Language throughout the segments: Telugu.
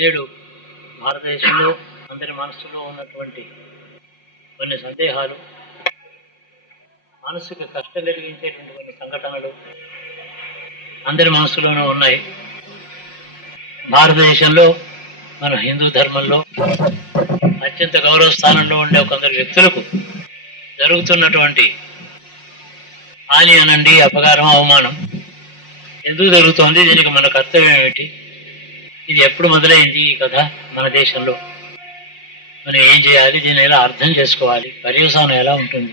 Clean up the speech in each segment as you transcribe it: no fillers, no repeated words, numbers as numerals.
నేడు భారతదేశంలో అందరి మనస్సులో ఉన్నటువంటి కొన్ని సందేహాలు, మనసుకు కష్టం కలిగించేటువంటి కొన్ని సంఘటనలు అందరి మనసులోనూ ఉన్నాయి. భారతదేశంలో మన హిందూ ధర్మంలో అత్యంత గౌరవ స్థానంలో ఉండే కొందరు వ్యక్తులకు జరుగుతున్నటువంటి హాని అనండి, అపకారం, అవమానం ఎందుకు జరుగుతోంది? దీనికి మన కర్తవ్యం ఏమిటి? ఇది ఎప్పుడు మొదలైంది ఈ కథ మన దేశంలో? మనం ఏం చేయాలి? దీన్ని ఎలా అర్థం చేసుకోవాలి? పర్యవసానం ఎలా ఉంటుంది?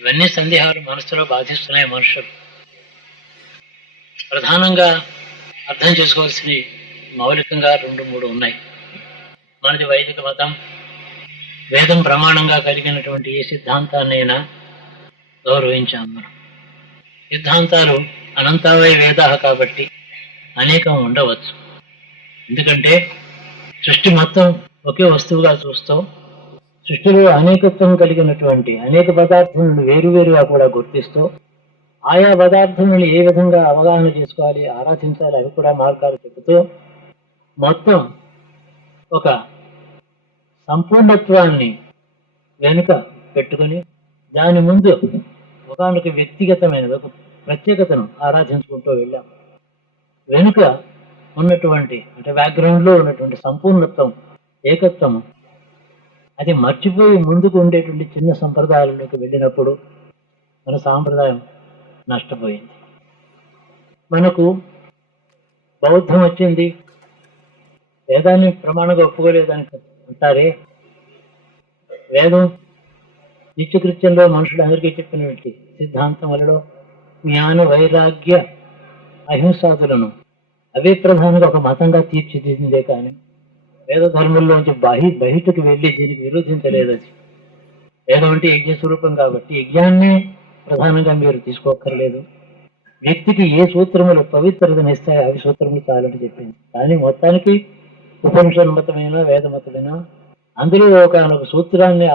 ఇవన్నీ సందేహాలు మనసులో బాధిస్తున్నాయి మనుషులు. ప్రధానంగా అర్థం చేసుకోవాల్సినవి మౌలికంగా 2-3 ఉన్నాయి. మనది వైదిక మతం. వేదం ప్రమాణంగా కలిగినటువంటి ఏ సిద్ధాంతాన్నైనా గౌరవించాం మనం. సిద్ధాంతాలు అనంతావై వేద కాబట్టి అనేకం ఉండవచ్చు. ఎందుకంటే సృష్టి మొత్తం ఒకే వస్తువుగా చూస్తూ సృష్టిలో అనేకత్వం కలిగినటువంటి అనేక పదార్థములను వేరువేరుగా కూడా గుర్తిస్తూ ఆయా పదార్థములను ఏ విధంగా అవగాహన చేసుకోవాలి, ఆరాధించాలి, అవి కూడా మార్గాలు చెబుతూ మొత్తం ఒక సంపూర్ణత్వాన్ని వెనుక పెట్టుకొని దాని ముందు ఒకనొక వ్యక్తిగతమైనది, ఒక ప్రత్యేకతను ఆరాధించుకుంటూ వెళ్ళాం. వెనుక ఉన్నటువంటి అంటే బ్యాక్గ్రౌండ్లో ఉన్నటువంటి సంపూర్ణత్వం, ఏకత్వము అది మర్చిపోయి ముందుకు ఉండేటువంటి చిన్న సంప్రదాయాలలోకి వెళ్ళినప్పుడు మన సాంప్రదాయం నష్టపోయింది. మనకు బౌద్ధం వచ్చింది, వేదాన్ని ప్రమాణంగా ఒప్పుకోలేదని అంటారే. వేదం నిత్యకృత్యంలో మనుషులందరికీ చెప్పినటువంటి సిద్ధాంతములలో జ్ఞాన, వైరాగ్య, అహింసాదులను అవే ప్రధానంగా ఒక మతంగా తీర్చిదిద్దిందే కానీ వేద ధర్మంలోంచి బయటకు వెళ్ళి దీనికి విరోధించలేదు. అది వేదం అంటే యజ్ఞ స్వరూపం కాబట్టి యజ్ఞాన్నే ప్రధానంగా మీరు తీసుకోక్కర్లేదు. వ్యక్తికి ఏ సూత్రములు పవిత్రతనిస్తాయో అవి సూత్రములు చాలని చెప్పింది. కానీ మొత్తానికి ఉపనిషత్ మతమైన వేద మతమైన అందులో ఒక సూత్రాన్ని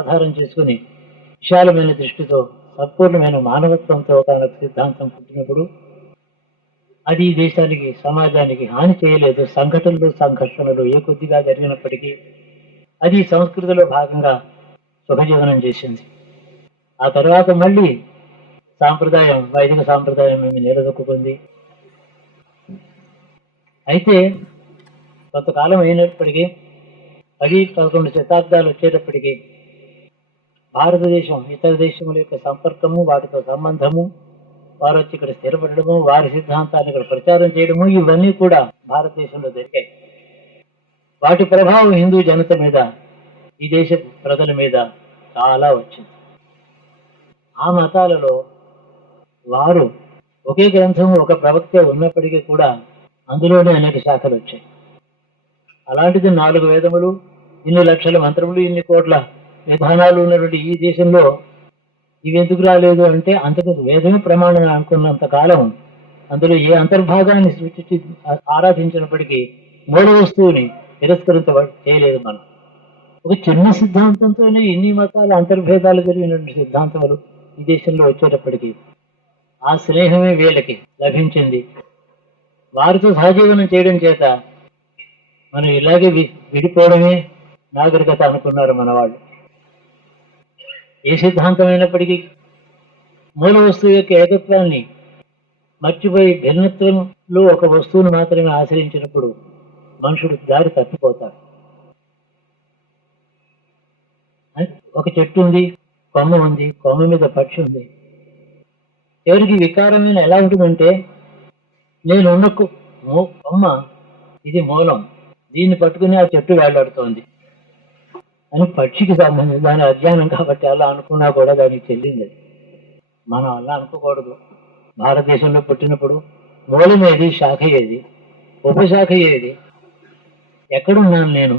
ఆధారం చేసుకుని విశాలమైన దృష్టితో సంపూర్ణమైన మానవత్వంతో ఒక సిద్ధాంతం పుట్టినప్పుడు అది ఈ దేశానికి, సమాజానికి హాని చేయలేదు. సంఘటనలు, సంఘర్షణలు ఏ కొద్దిగా జరిగినప్పటికీ అది సంస్కృతిలో భాగంగా సుఖజీవనం చేసింది. ఆ తర్వాత మళ్ళీ సాంప్రదాయం, వైదిక సాంప్రదాయం ఏమి నిలదొక్కుంది. అయితే కొంతకాలం అయినప్పటికీ 10-11 శతాబ్దాలు వచ్చేటప్పటికీ భారతదేశం ఇతర దేశముల యొక్క సంపర్కము, వాటితో సంబంధము, వారు వచ్చి ఇక్కడ స్థిరపడము, వారి సిద్ధాంతాన్ని ఇక్కడ ప్రచారం చేయడము, ఇవన్నీ కూడా భారతదేశంలో జరిగాయి. వాటి ప్రభావం హిందూ జనత మీద, ఈ దేశ ప్రజల మీద చాలా వచ్చింది. ఆ మతాలలో వారు ఒకే గ్రంథం, ఒక ప్రవక్త ఉన్నప్పటికీ కూడా అందులోనే అనేక శాఖలు వచ్చాయి. అలాంటిది 4 వేదములు, ఇన్ని లక్షల మంత్రములు, ఇన్ని కోట్ల విధానాలు ఉన్నటువంటి ఈ దేశంలో ఇవి ఎందుకు రాలేదు అంటే అంతకు వేదమే ప్రమాణం అనుకున్నంత కాలం అందులో ఏ అంతర్భాగాన్ని సృష్టించి ఆరాధించినప్పటికీ మూల వస్తువుని తిరస్కరించ చేయలేదు. మనం ఒక చిన్న సిద్ధాంతంతోనే ఇన్ని మతాల అంతర్భేదాలు కలిగినటువంటి సిద్ధాంతములు ఈ దేశంలో వచ్చేటప్పటికీ ఆ స్నేహమే వీళ్ళకి లభించింది. వారితో సహజీవనం చేయడం చేత మనం ఇలాగే విడిపోవడమే నాగరికత అనుకున్నారు మన వాళ్ళు. ఏ సిద్ధాంతమైనప్పటికీ మూల వస్తువు యొక్క ఏకత్వాన్ని మర్చిపోయి భిన్నత్వంలో ఒక వస్తువును మాత్రమే ఆశ్రయించినప్పుడు మనుషుడు దారి తప్పిపోతాడు. ఒక చెట్టు ఉంది, కొమ్మ ఉంది, కొమ్మ మీద పక్షి ఉంది. ఎవరికి వికారమైన ఎలా ఉంటుందంటే, నేను ఉన్న కొమ్మ ఇది మూలం, దీన్ని పట్టుకుని ఆ చెట్టు వేలాడుతోంది అని పక్షికి సంబంధించి దాని అజ్ఞానం కాబట్టి అలా అనుకున్నా కూడా దానికి చెల్లింది. మనం అలా అనుకోకూడదు. భారతదేశంలో పుట్టినప్పుడు మూలం ఏది, శాఖ ఏది, ఉపశాఖ ఏది, ఎక్కడున్నాను నేను,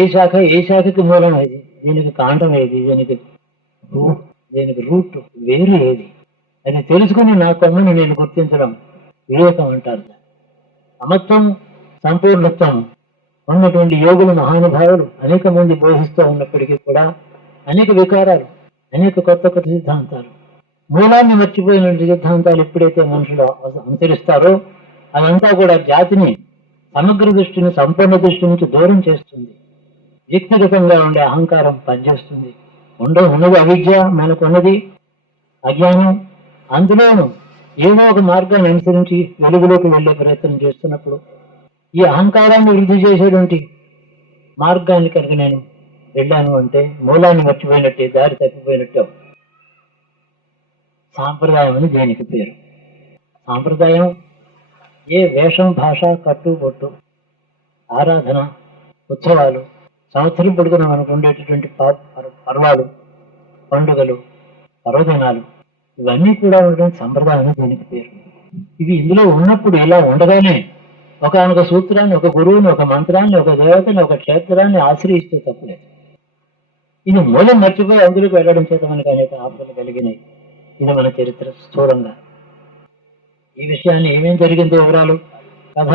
ఏ శాఖ, ఏ శాఖకి మూలం ఏది, దీనికి కాండం ఏది, దీనికి రూట్ వేరు ఏది అని తెలుసుకుని నా కొమ్మని నేను గుర్తించడం వివేకం అంటారు. సమత్వం, సంపూర్ణత్వం ఉన్నటువంటి యోగులు, మహానుభావులు అనేక మంది బోధిస్తూ ఉన్నప్పటికీ కూడా అనేక వికారాలు, అనేక కొత్త సిద్ధాంతాలు, మూలాన్ని మర్చిపోయిన సిద్ధాంతాలు ఎప్పుడైతే మనుషులు అనుసరిస్తారో అదంతా కూడా జాతిని సమగ్ర దృష్టిని, సంపూర్ణ దృష్టి నుంచి దూరం చేస్తుంది. వ్యక్తిగతంగా ఉండే అహంకారం పనిచేస్తుంది. ఉన్నది అవిద్య, మనకున్నది అజ్ఞానం. అందులోనూ ఏదో ఒక మార్గాన్ని అనుసరించి వెలుగులోకి వెళ్లే ప్రయత్నం చేస్తున్నప్పుడు ఈ అహంకారాన్ని వృద్ధి చేసేటువంటి మార్గాన్ని కనుక నేను వెళ్ళాను అంటే మూలాన్ని మర్చిపోయినట్టే, దారి తప్పిపోయినట్టే. సాంప్రదాయం అని దేనికి పేరు. సాంప్రదాయం ఏ వేషం, భాష, కట్టు బొట్టు, ఆరాధన, ఉత్సవాలు, సంవత్సరం పొడుగున మనకు ఉండేటటువంటి పర్వాలు, పండుగలు, పర్వదినాలు, ఇవన్నీ కూడా ఉండడం సంప్రదాయం దీనికి పేరు. ఇవి ఇందులో ఉన్నప్పుడు ఇలా ఉండగానే ఒకనొక సూత్రాన్ని, ఒక గురువుని, ఒక మంత్రాన్ని, ఒక దేవతని, ఒక క్షేత్రాన్ని ఆశ్రయిస్తే తప్పులేదు. ఇది మూలం మర్చిపోయి అందులోకి వెళ్ళడం చేత మనకు అనేక ఆపదలు కలిగినాయి. ఇది మన చరిత్ర స్థూలంగా. ఈ విషయాన్ని ఏమేం జరిగిందో వివరాలు కథ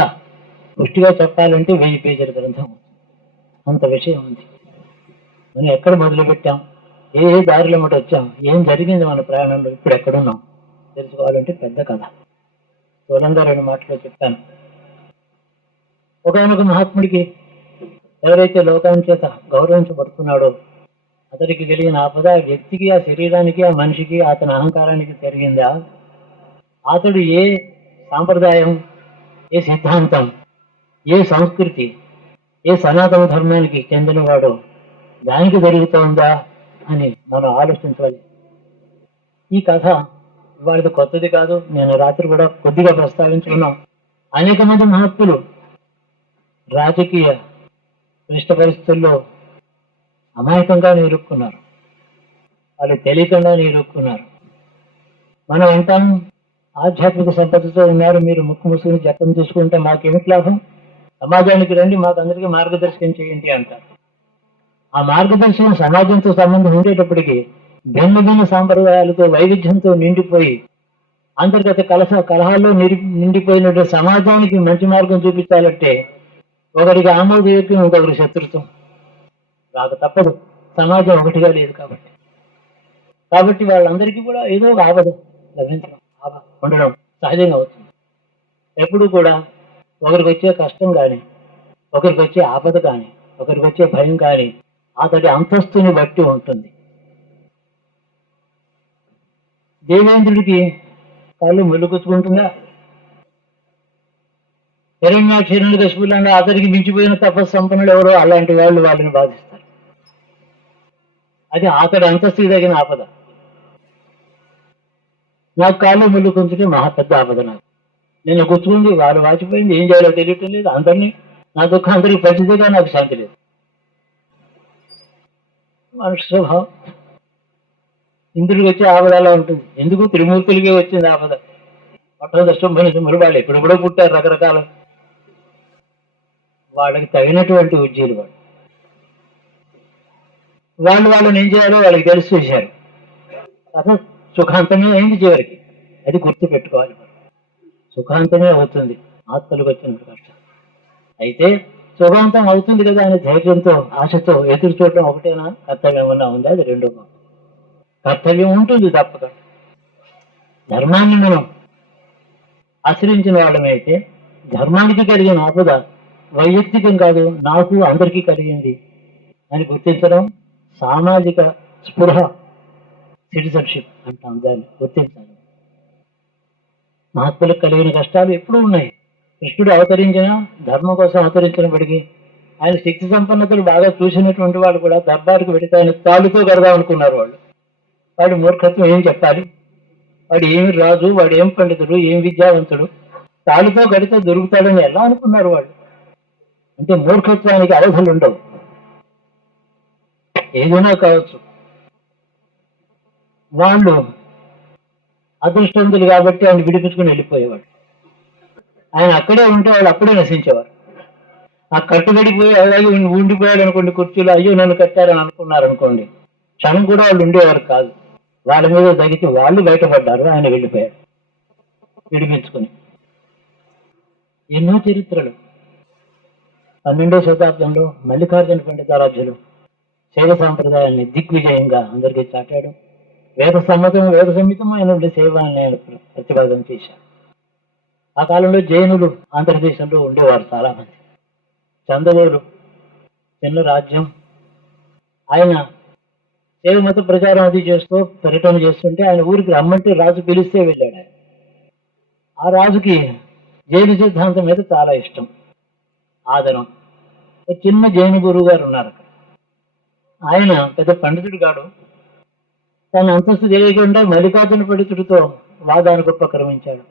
పుష్టిగా చెప్పాలంటే 1000 పేజీల గ్రంథం. అంత విషయం ఉంది. మనం ఎక్కడ మొదలు పెట్టాం, ఏ దారిలో మటు వచ్చాం, ఏం జరిగింది మన ప్రయాణంలో, ఇప్పుడు ఎక్కడున్నాం తెలుసుకోవాలంటే పెద్ద కథ. స్థూలంగా 2 మాటలు చెప్పాను. ఒకనొక మహాత్ముడికి ఎవరైతే లోకాన్ని చేత గౌరవించబడుతున్నాడో అతడికి కలిగిన ఆపద ఆ వ్యక్తికి, ఆ శరీరానికి, ఆ మనిషికి, అతని అహంకారానికి జరిగిందా? అతడు ఏ సాంప్రదాయం, ఏ సిద్ధాంతం, ఏ సంస్కృతి, ఏ సనాతన ధర్మానికి చెందినవాడో దానికి జరుగుతుందా అని మనం ఆలోచించాలి. ఈ కథ ఇవాళ కొత్తది కాదు. నేను రాత్రి కూడా కొద్దిగా ప్రస్తావించుకున్నాం. అనేక మంది మహత్తులు రాజకీయ క్లిష్ట పరిస్థితుల్లో అమాయకంగా ఇరుక్కున్నారు, వాళ్ళు తెలియకుండా ఇరుక్కున్నారు. మనం అంటాం ఆధ్యాత్మిక సంపదతో ఉన్నారు, మీరు ముక్కు ముసుగుని జపం తీసుకుంటే మాకేమిటి లాభం, సమాజానికి రండి, మాకు అందరికీ మార్గదర్శకం చేయండి అంటారు. ఆ మార్గదర్శనం సమాజంతో సంబంధం ఉండేటప్పటికీ భిన్న భిన్న సాంప్రదాయాలతో, వైవిధ్యంతో నిండిపోయి అంతర్గత కలహాల్లో నిండిపోయినటువంటి సమాజానికి మంచి మార్గం చూపించాలంటే ఒకరికి ఆమోదయోగ్యం, ఇంకొకరి శత్రుత్వం రాక తప్పదు. సమాజం ఒకటిగా లేదు కాబట్టి వాళ్ళందరికీ కూడా ఏదో ఒక ఆపద లభించడం, ఉండడం సహజంగా అవుతుంది. ఎప్పుడు కూడా ఒకరికి వచ్చే కష్టం కానీ, ఒకరికి వచ్చే ఆపద కానీ, ఒకరికి వచ్చే భయం కానీ అతడి అంతస్తుని బట్టి ఉంటుంది. దేవేంద్రుడికి కళ్ళు మెలుగుచ్చుకుంటుందా? హిరణ్యాక్షరుని అతడికి మించిపోయిన తపస్సు సంపన్నులు ఎవరో అలాంటి వాళ్ళు వాళ్ళని బాధిస్తారు. అది అతడి అంతస్తుకి తగిన ఆపద. నాకు కాళ్ళు ముళ్ళు కొంచెం మహా పెద్ద ఆపద. నాకు నేను గుర్తుకుంది, వాళ్ళు వాచిపోయింది, ఏం చేయాలో తెలియటం లేదు. అందరినీ నా దుఃఖం అందరికి పంచితేగా నాకు శాంతి లేదు. మనుషు స్వభావం. ఇంద్రుడికి వచ్చే ఆపద అలా ఉంటుంది. ఎందుకు త్రిమూర్తులకే వచ్చింది ఆపద. మొట్టమొదటి వాళ్ళు ఎప్పుడు కూడా పుట్టారు రకరకాల. వాళ్ళకి తగినటువంటి ఉద్యోగులు వాళ్ళని ఏం చేయాలో వాళ్ళకి తెలిసి చేశారు. అసలు సుఖాంతమే అయింది చివరికి. అది గుర్తు పెట్టుకోవాలి. సుఖాంతమే అవుతుంది ఆత్మలకు వచ్చిన కష్టం. అయితే సుఖాంతం అవుతుంది కదా అనే ధైర్యంతో, ఆశతో ఎదురు చూడటం ఒకటేనా? కర్తవ్యం ఏమన్నా ఉందా? అది రెండో కర్తవ్యం ఉంటుంది తప్పక. ధర్మాన్ని మనం ఆశ్రయించిన వాళ్ళమైతే ధర్మానికి కలిగిన ఆపద వైయక్తికం కాదు, నాకు అందరికీ కలిగింది అని గుర్తించడం సామాజిక స్పృహ, సిటిజన్షిప్ అంటాం. దాన్ని గుర్తించాలి. మహాత్ములకు కలిగిన కష్టాలు ఎప్పుడూ ఉన్నాయి. కృష్ణుడు అవతరించిన ధర్మం కోసం అవతరించినప్పటికీ ఆయన శక్తి సంపన్నతలు బాగా చూసినటువంటి వాళ్ళు కూడా దర్బారుకు వెళితే ఆయన తాళుతో కడదాం అనుకున్నారు. వాడి మూర్ఖత్వం ఏం చెప్పాలి? వాడు ఏమి రాజు, వాడు ఏం పండితుడు, ఏం విద్యావంతుడు, తాళుతో గడితే దొరుకుతాడని ఎలా అనుకున్నారు వాళ్ళు? అంటే మూర్ఖత్వానికి అవధులు ఉండవు. ఏదైనా కావచ్చు. వాళ్ళు అదృష్టవంతులు కాబట్టి ఆయన విడిపించుకుని వెళ్ళిపోయేవాడు. ఆయన అక్కడే ఉంటే వాళ్ళు అప్పుడే నశించేవారు. ఆ కట్టుబడిపోయి అలాగే ఉండిపోయాడు అనుకోండి కుర్చీలో, అయ్యో నన్ను కట్టారని అనుకున్నారు అనుకోండి, క్షణం కూడా వాళ్ళు ఉండేవారు కాదు. వాళ్ళ మీద తగ్గితే వాళ్ళు బయటపడ్డారు, ఆయన వెళ్ళిపోయాడు విడిపించుకుని. ఎన్నో చరిత్రలు. 12వ శతాబ్దంలో మల్లికార్జున పండితారాధ్యులు శైవ సాంప్రదాయాన్ని దిగ్విజయంగా అందరికీ చాటాడు. వేద సమ్మతం, వేద సమ్మితం అయినటువంటి శైవాన్ని ఆయన ప్రతిపాదన చేశారు. ఆ కాలంలో జైనులు ఆంధ్రదేశంలో ఉండేవారు చాలా మంది. చందవూరు చిన్న రాజ్యం. ఆయన శైవ మత ప్రచారం అది చేస్తూ పర్యటన చేస్తుంటే ఆయన ఊరికి రమ్మంటే రాజు పిలిస్తే వెళ్ళాడు ఆయన. ఆ రాజుకి జైలు సిద్ధాంతం మీద చాలా ఇష్టం, ఆదరం. ఒక చిన్న జైన గురువు గారు ఉన్నారు అక్కడ. ఆయన పెద్ద పండితుడు కాడు. తన అంతస్తు తెలియకుండా మల్లికార్జున పండితుడితో వాదానికి ఉపక్రమించాడు.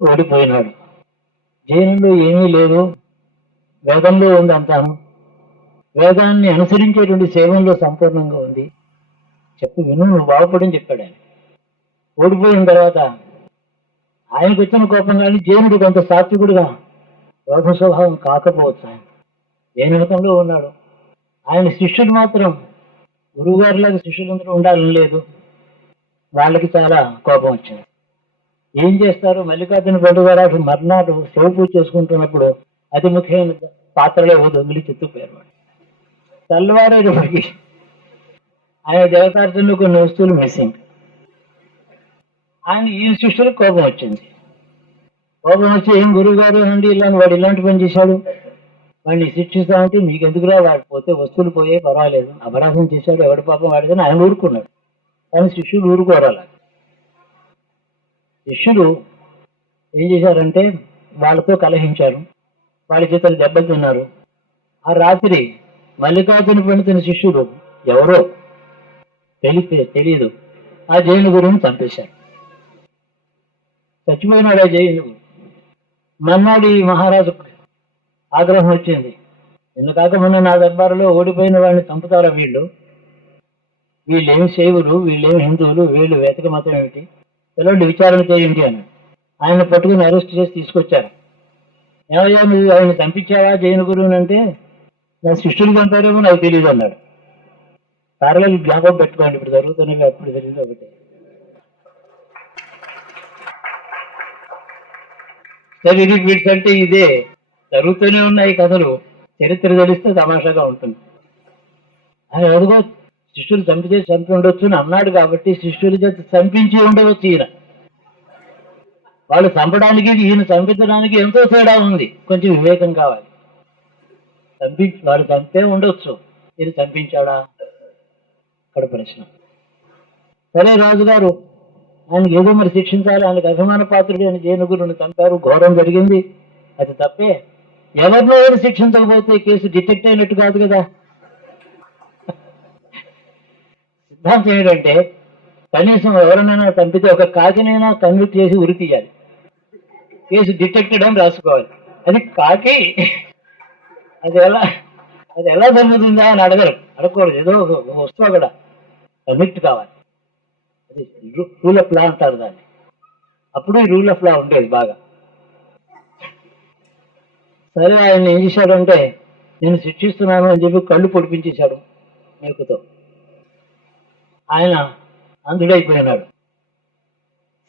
ఓడిపోయినాడు. జైనంలో ఏమీ లేదు, వేదంలో ఉంది అంతాను, వేదాన్ని అనుసరించేటువంటి సేవంలో సంపూర్ణంగా ఉంది, చెప్పు విను, నువ్వు బాగుపడని చెప్పాడు ఆయన. ఓడిపోయిన తర్వాత ఆయనకు వచ్చిన కోపం కానీ జైనుడు కొంత సాత్వికుడుగా క్రోధ స్వభావం కాకపోవచ్చు. ఆయన జైన మతంలో ఉన్నాడు. ఆయన శిష్యుడు మాత్రం గురువుగారిలాగా శిష్యులందరూ ఉండాలని లేదు. వాళ్ళకి చాలా కోపం వచ్చింది. ఏం చేస్తారు, మల్లికార్జున పండుగ మర్నాడు శివ పూజ చేసుకుంటున్నప్పుడు అతి ముఖ్యమైన పాత్రలో దొంగిలి చెత్తుపోయారు. వాడు తెల్లవారేటప్పటికి ఆయన దేవతార్జునులో కొన్ని వస్తువులు మిస్సింగ్. ఆయన ఈ శిష్యులకు కోపం వచ్చింది. కోపం వచ్చి, ఏం గురువు గారు అండి ఇలా వాడు ఇలాంటి పని చేశాడు, వాడిని శిక్షిస్తామంటే మీకు ఎందుకురా, వాడు పోతే వస్తువులు పోయే పర్వాలేదు, అపరాధం చేశాడు, ఎవడి పాపం వాడిదని ఆయన ఊరుకున్నాడు. కానీ శిష్యులు ఊరుకోరాలి. శిష్యులు ఏం చేశారంటే వాళ్ళతో కలహించారు, వాళ్ళ చేతులు దెబ్బలు తిన్నారు. ఆ రాత్రి మల్లికార్జున పండితుని శిష్యుడు ఎవరో తెలియదు ఆ జైన గురువుని చంపేశారు. చచ్చిపోయినాడు ఆ జైను. మన్నాడు ఈ మహారాజు ఆగ్రహం వచ్చింది. నిన్న కాక మొన్న నా దర్బారులో ఓడిపోయిన వాడిని చంపుతారా వీళ్ళు, వీళ్ళేమి శైవులు, వీళ్ళేమి హిందువులు, వీళ్ళు వేతక మతం ఏమిటి, పిల్లలు విచారణ చేయండి అని ఆయన పట్టుకుని అరెస్ట్ చేసి తీసుకొచ్చారు. ఏమయ్యా నువ్వు ఆయన చంపించావా జైన గురువుని అంటే, నా శిష్యులు చంపారేమో నాకు తెలియదు అన్నాడు. పారలకు జ్ఞాపకం పెట్టుకోండి, ఇప్పుడు జరుగుతున్నవి అప్పుడు జరిగింది ఒకటి. సరే, ఇది వీడ్స్ అంటే ఇదే జరుగుతూనే ఉన్నాయి కథలు. చరిత్ర తెలిస్తే తమాషాగా ఉంటుంది. ఆయన అదిగో శిష్యులు చంపి ఉండొచ్చు అని అన్నాడు కాబట్టి శిష్యుల చేత చంపించి ఉండవచ్చు ఈయన. వాళ్ళు చంపడానికి ఈయన చంపించడానికి ఎంతో తేడా ఉంది, కొంచెం వివేకం కావాలి. వాడు చంపే ఉండొచ్చు, ఈయన చంపించాడా అక్కడ ప్రశ్న. సరే, రాజుగారు ఆయనకి ఏదో మరి శిక్షించాలి, ఆయనకు అభిమాన పాత్రుడు అని జైన గురువుని చంపారు, ఘోరం జరిగింది, అది తప్పే. ఎవరినో ఎవరు శిక్షించకపోతే కేసు డిటెక్ట్ అయినట్టు కాదు కదా. సిద్ధాంతం ఏంటంటే కనీసం ఎవరినైనా చంపితే ఒక కాకినైనా కన్విక్ట్ చేసి ఉరి తీయాలి, కేసు డిటెక్టెడ్ అని రాసుకోవాలి. అది కాకి అది ఎలా జరుగుతుందా అని అడగకూడదు. ఏదో వస్తువు కూడా కన్విక్ట్ కావాలి. అది రూల్ ఆఫ్ లా అంటారు దాన్ని. అప్పుడు ఈ రూల్ ఆఫ్ లా ఉండేది బాగా. సరే, ఆయన ఏం చేశాడంటే నేను శిక్షిస్తున్నాను అని చెప్పి కళ్ళు పొడిపించేశాడు మేకుతో. ఆయన అంధుడైపోయినాడు.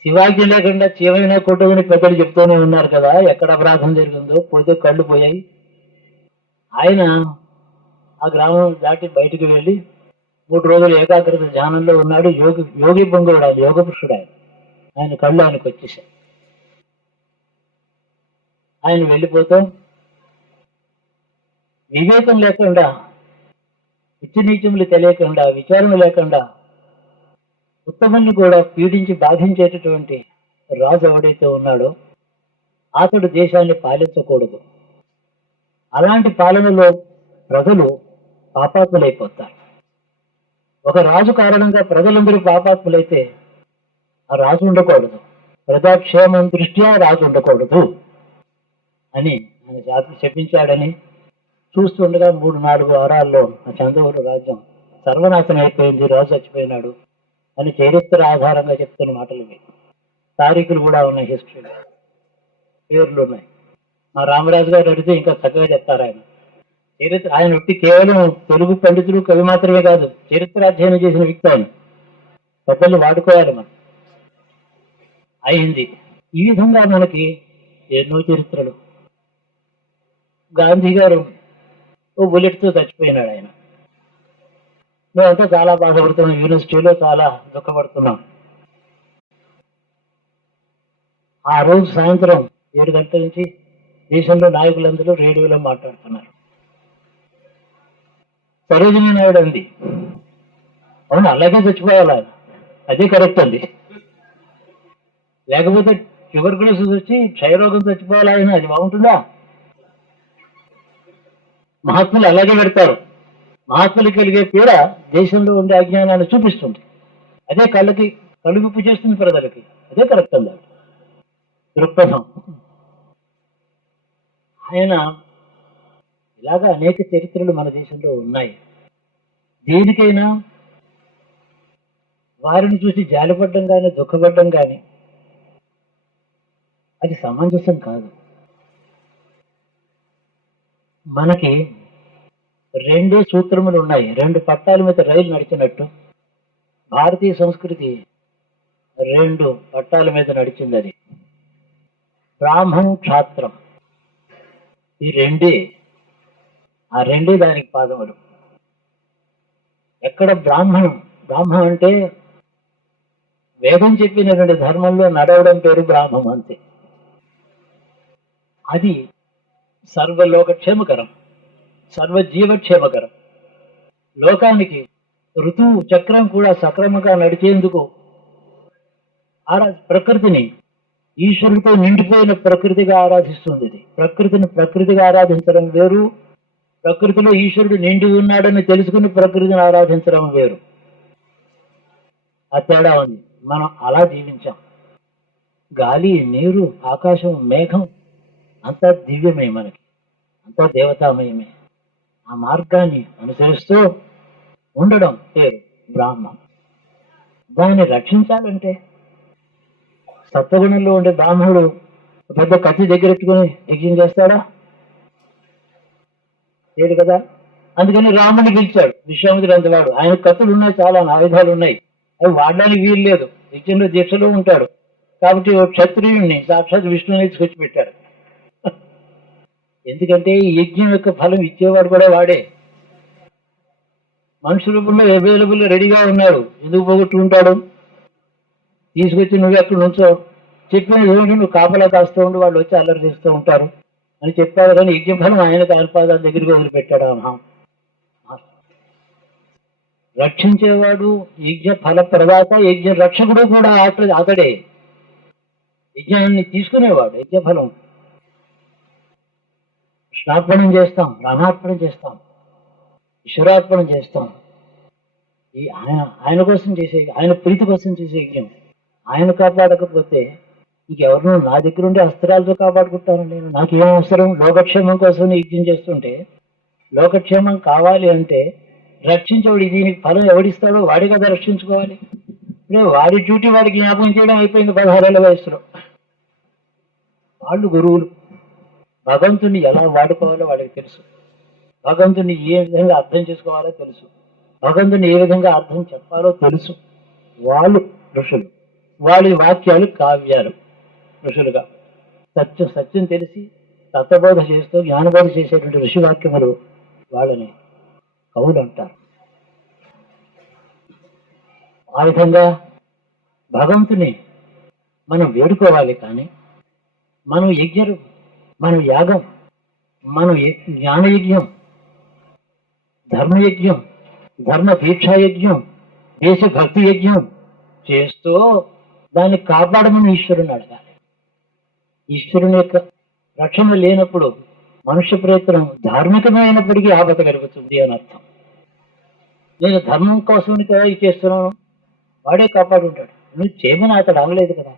శివాజ్ఞ లేకుండా చీమైనా కొట్టదని పెద్దలు చెప్తూనే ఉన్నారు కదా, ఎక్కడ అపరాధం జరిగిందో పోతే కళ్ళు పోయాయి. ఆయన ఆ గ్రామం దాటి బయటికి వెళ్ళి 3 రోజులు ఏకాగ్రత ధ్యానంలో ఉన్నాడు. యోగి పొంగుడు, యోగ పురుషుడు ఆయన. ఆయన కళ్ళు ఆయనకు వచ్చేసాయి. ఆయన వెళ్ళిపోతూ వివేకం లేకుండా, నీచములు తెలియకుండా, విచారణ లేకుండా ఉత్తముని కూడా పీడించి బాధించేటటువంటి రాజు ఎవడైతే ఉన్నాడో అతడు దేశాన్ని పాలించకూడదు. అలాంటి పాలనలో ప్రజలు పాపాత్ములైపోతారు. ఒక రాజు కారణంగా ప్రజలందరూ పాపాత్ములైతే ఆ రాజు ఉండకూడదు, ప్రజాక్షేమం దృష్ట్యా రాజు ఉండకూడదు అని ఆయన చెప్పించాడని చూస్తుండగా 3-4 వారాల్లో ఆ చంద్రవూరు రాజ్యం సర్వనాశనం అయిపోయింది, రాజు చచ్చిపోయినాడు అని చరిత్ర ఆధారంగా చెప్తున్న మాటలు ఇవి. తారీఖులు కూడా ఉన్నాయి, హిస్టరీలో పేర్లు ఉన్నాయి. మా రామరాజు గారు అడిగితే ఇంకా చక్కగా చెప్తారు ఆయన చరిత్ర. ఆయన వ్యక్తి కేవలం తెలుగు పండితుడు, కవి మాత్రమే కాదు, చరిత్ర అధ్యయనం చేసిన వ్యక్తి ఆయన. పెద్దలు వాడుకోవాలి మనం. అయింది ఈ విధంగా మనకి ఎన్నో చరిత్రలు. గాంధీ గారు ఓ బుల్లెట్తో చచ్చిపోయినాడు ఆయన. మేమంతా చాలా బాధపడుతున్నాం, యూనివర్సిటీలో చాలా దుఃఖపడుతున్నాం. ఆ రోజు సాయంత్రం 7 గంటల నుంచి దేశంలో నాయకులందరూ రేడియోలో మాట్లాడుతున్నారు. సరోజినీ నాయుడు అంది, అవును అలాగే చచ్చిపోవాలి ఆయన, అదే కరెక్ట్ అంది. లేకపోతే ట్యూబర్కులోసిస్ వచ్చి క్షయరోగం చచ్చిపోవాలి ఆయన, అది బాగుంటుందా? మహాత్ములు అలాగే పెడతారు. మహాత్ములు కలిగే పీడ దేశంలో ఉండే అజ్ఞానాన్ని చూపిస్తుంది. అదే కళ్ళువిప్పు చేస్తుంది ప్రజలకి. అదే కరెక్ట్ అంది దృక్పథం. ఆయన ఇలాగా అనేక చరిత్రలు మన దేశంలో ఉన్నాయి. దేనికైనా వారిని చూసి జాలిపడ్డం కానీ దుఃఖపడ్డం కానీ అది సమంజసం కాదు. మనకి రెండే సూత్రములు ఉన్నాయి. 2 పట్టాల మీద రైలు నడిచినట్టు భారతీయ సంస్కృతి 2 పట్టాల మీద నడిచింది. అది బ్రాహ్మం క్షాత్రం. ఈ ఆ రెండే దానికి పాదములు. ఎక్కడ బ్రాహ్మణం అంటే వేదం చెప్పినటువంటి ధర్మంలో నడవడం పేరు బ్రాహ్మం అంతే. అది సర్వలోకక్షేమకరం, సర్వజీవక్షేమకరం. లోకానికి ఋతువు చక్రం కూడా సక్రమంగా నడిచేందుకు ప్రకృతిని ఈశ్వరుడితో నిండిపోయిన ప్రకృతిగా ఆరాధిస్తుంది. ఇది ప్రకృతిని ప్రకృతిగా ఆరాధించడం వేరు, ప్రకృతిలో ఈశ్వరుడు నిండి ఉన్నాడని తెలుసుకుని ప్రకృతిని ఆరాధించడం వేరు. ఆ తేడా ఉంది. మనం అలా జీవించాం. గాలి, నీరు, ఆకాశం, మేఘం అంతా దివ్యమే, మనకి అంతా దేవతామయమే. ఆ మార్గాన్ని అనుసరిస్తూ ఉండడం పేరు బ్రాహ్మం. దాన్ని రక్షించాలంటే సత్వగుణంలో ఉండే బ్రాహ్మణుడు పెద్ద కత్తి దగ్గరెట్టుకుని యజ్ఞం చేస్తాడా? లేదు కదా. అందుకని రాముడిని పిలిచాడు. విశ్వామిత్రుడు అంతవాడు. ఆయన కత్తులు ఉన్నాయి, చాలా ఆయుధాలు ఉన్నాయి, అవి వాడడానికి వీలు లేదు. యజ్ఞంలో దీక్షలో ఉంటాడు కాబట్టి ఓ క్షత్రియుణ్ణి సాక్షాత్ విష్ణుని తీసుకొచ్చి పెట్టాడు. ఎందుకంటే ఈ యజ్ఞం యొక్క ఫలం ఇచ్చేవాడు కూడా వాడే. మనుషు రూపంలో అవైలబుల్ రెడీగా ఉన్నాడు. ఎందుకు పోగొట్టుకుంటాడు? తీసుకొచ్చి నువ్వు ఎక్కడ నుంచో చెప్పిన ఏమిటి, నువ్వు కాపలా కాస్తూ ఉండి వాళ్ళు వచ్చి అల్లరి చేస్తూ ఉంటారు అని చెప్పాడు. కానీ యజ్ఞ ఫలం ఆయనకు అల్పాదాల దగ్గరికి వదిలిపెట్టాడు. రక్షించేవాడు, యజ్ఞ ఫల ప్రదాత, యజ్ఞ రక్షకుడు కూడా అతడే. యజ్ఞాన్ని తీసుకునేవాడు, యజ్ఞ ఫలం. కృష్ణార్పణం చేస్తాం, రామార్పణం చేస్తాం, ఈశ్వరార్పణం చేస్తాం. ఈ ఆయన కోసం చేసే, ఆయన ప్రీతి కోసం చేసే యజ్ఞం. ఆయన కాపాడకపోతే ఇంకెవరినో నా దగ్గర ఉండే అస్త్రాలతో కాపాడుకుంటాను నేను. నాకేం అవసరం? లోకక్షేమం కోసం యజ్ఞం చేస్తుంటే, లోకక్షేమం కావాలి అంటే రక్షించేవాడు, దీనికి ఫలం ఎవడిస్తాడో వాడే కదా రక్షించుకోవాలి. ఇప్పుడు వాడి డ్యూటీ వాడికి జ్ఞాపకం చేయడం అయిపోయింది 16 ఏళ్ల వయసులో. వాళ్ళు గురువులు. భగవంతుని ఎలా వాడుకోవాలో వాళ్ళకి తెలుసు, భగవంతుని ఏ విధంగా అర్థం చేసుకోవాలో తెలుసు, భగవంతుని ఏ విధంగా అర్థం చెప్పాలో తెలుసు. వాళ్ళు ఋషులు. వాళ్ళ వాక్యాలు కావ్యాలు ఋషులుగా. సత్యం తెలిసి తత్వబోధ చేస్తూ జ్ఞానబోధ చేసేటువంటి ఋషి వాక్యములు వాళ్ళని కవులు అంటారు. ఆ విధంగా భగవంతుని మనం వేడుకోవాలి. కానీ మనం మనం యాగం, మనం జ్ఞానయజ్ఞం, ధర్మయజ్ఞం, ధర్మ దీక్షాయజ్ఞం, దేశభక్తి యజ్ఞం చేస్తూ దాన్ని కాపాడమని ఈశ్వరుని అడగాలి. ఈశ్వరుని యొక్క రక్షణ లేనప్పుడు మనుష్య ప్రయత్నం ధార్మికమైనప్పటికీ ఆపద కలుగుతుంది అని అర్థం. నేను ధర్మం కోసం కదా ఇది చేస్తున్నాను, వాడే కాపాడుంటాడు. నువ్వు చేయమని అతడు అనలేదు కదా.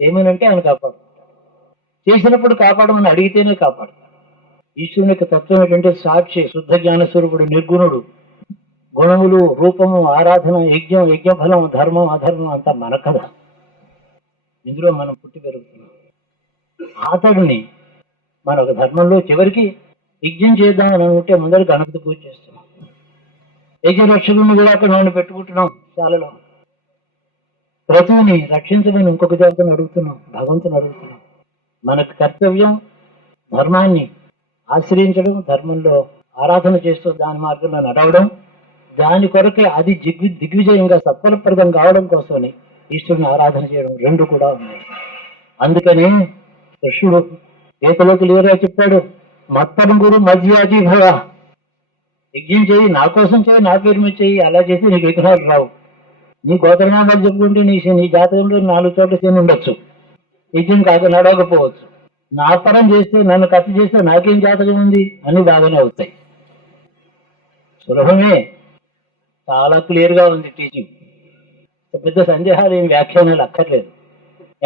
చేయమని అంటే ఆయన కాపాడుతాడు. చేసినప్పుడు కాపాడమని అడిగితేనే కాపాడుతాడు. ఈశ్వరుని యొక్క తత్వం ఏంటంటే సాక్షి, శుద్ధ జ్ఞాన స్వరూపుడు, నిర్గుణుడు. గుణములు, రూపము, ఆరాధన, యజ్ఞఫలం, ధర్మం, అధర్మం అంతా మన కథ. ఇందులో మనం పుట్టి పెరుగుతున్నాం. అతడిని మన ఒక ధర్మంలో చివరికి యజ్ఞం చేద్దామని అనుకుంటే ముందర గణపతి పూజ చేస్తున్నాం. యజ్ఞ రక్షకుని కూడా అక్కడ మనం పెట్టుకుంటున్నాం. చాలలో ప్రతిని రక్షించమని ఇంకొక దేవతను అడుగుతున్నాం, భగవంతుని అడుగుతున్నాం. మనకు కర్తవ్యం ధర్మాన్ని ఆశ్రయించడం, ధర్మంలో ఆరాధన చేస్తూ దాని మార్గంలో నడవడం. దాని కొరకే అది దిగ్విజయంగా సత్ఫలప్రదం కావడం కోసమని ఈశ్వరుని ఆరాధన చేయడం. 2 కూడా ఉన్నాయి. అందుకని కృష్ణుడు గీతలో క్లియర్గా చెప్పాడు, మత్తరం గురు మధ్యాజీ భవ, యజ్ఞం చేయి, నా కోసం చేయి, నా పేరు మీద చేయి, అలా చేసి నీకు విఘ్నాలు రావు. నీ గోత్రనామాలు చెప్పుకుంటే నీ జాతకంలో 4 చోట్ల శని ఉండొచ్చు, యజ్ఞం కాక నడవకపోవచ్చు. నా పరం చేస్తే, నన్ను కథ చేస్తే నాకేం జాతకం ఉంది అని బాగానే అవుతాయి. సులభమే, చాలా క్లియర్గా ఉంది టీచింగ్. పెద్ద సందేహాలు ఏం వ్యాఖ్యానాలు అక్కర్లేదు.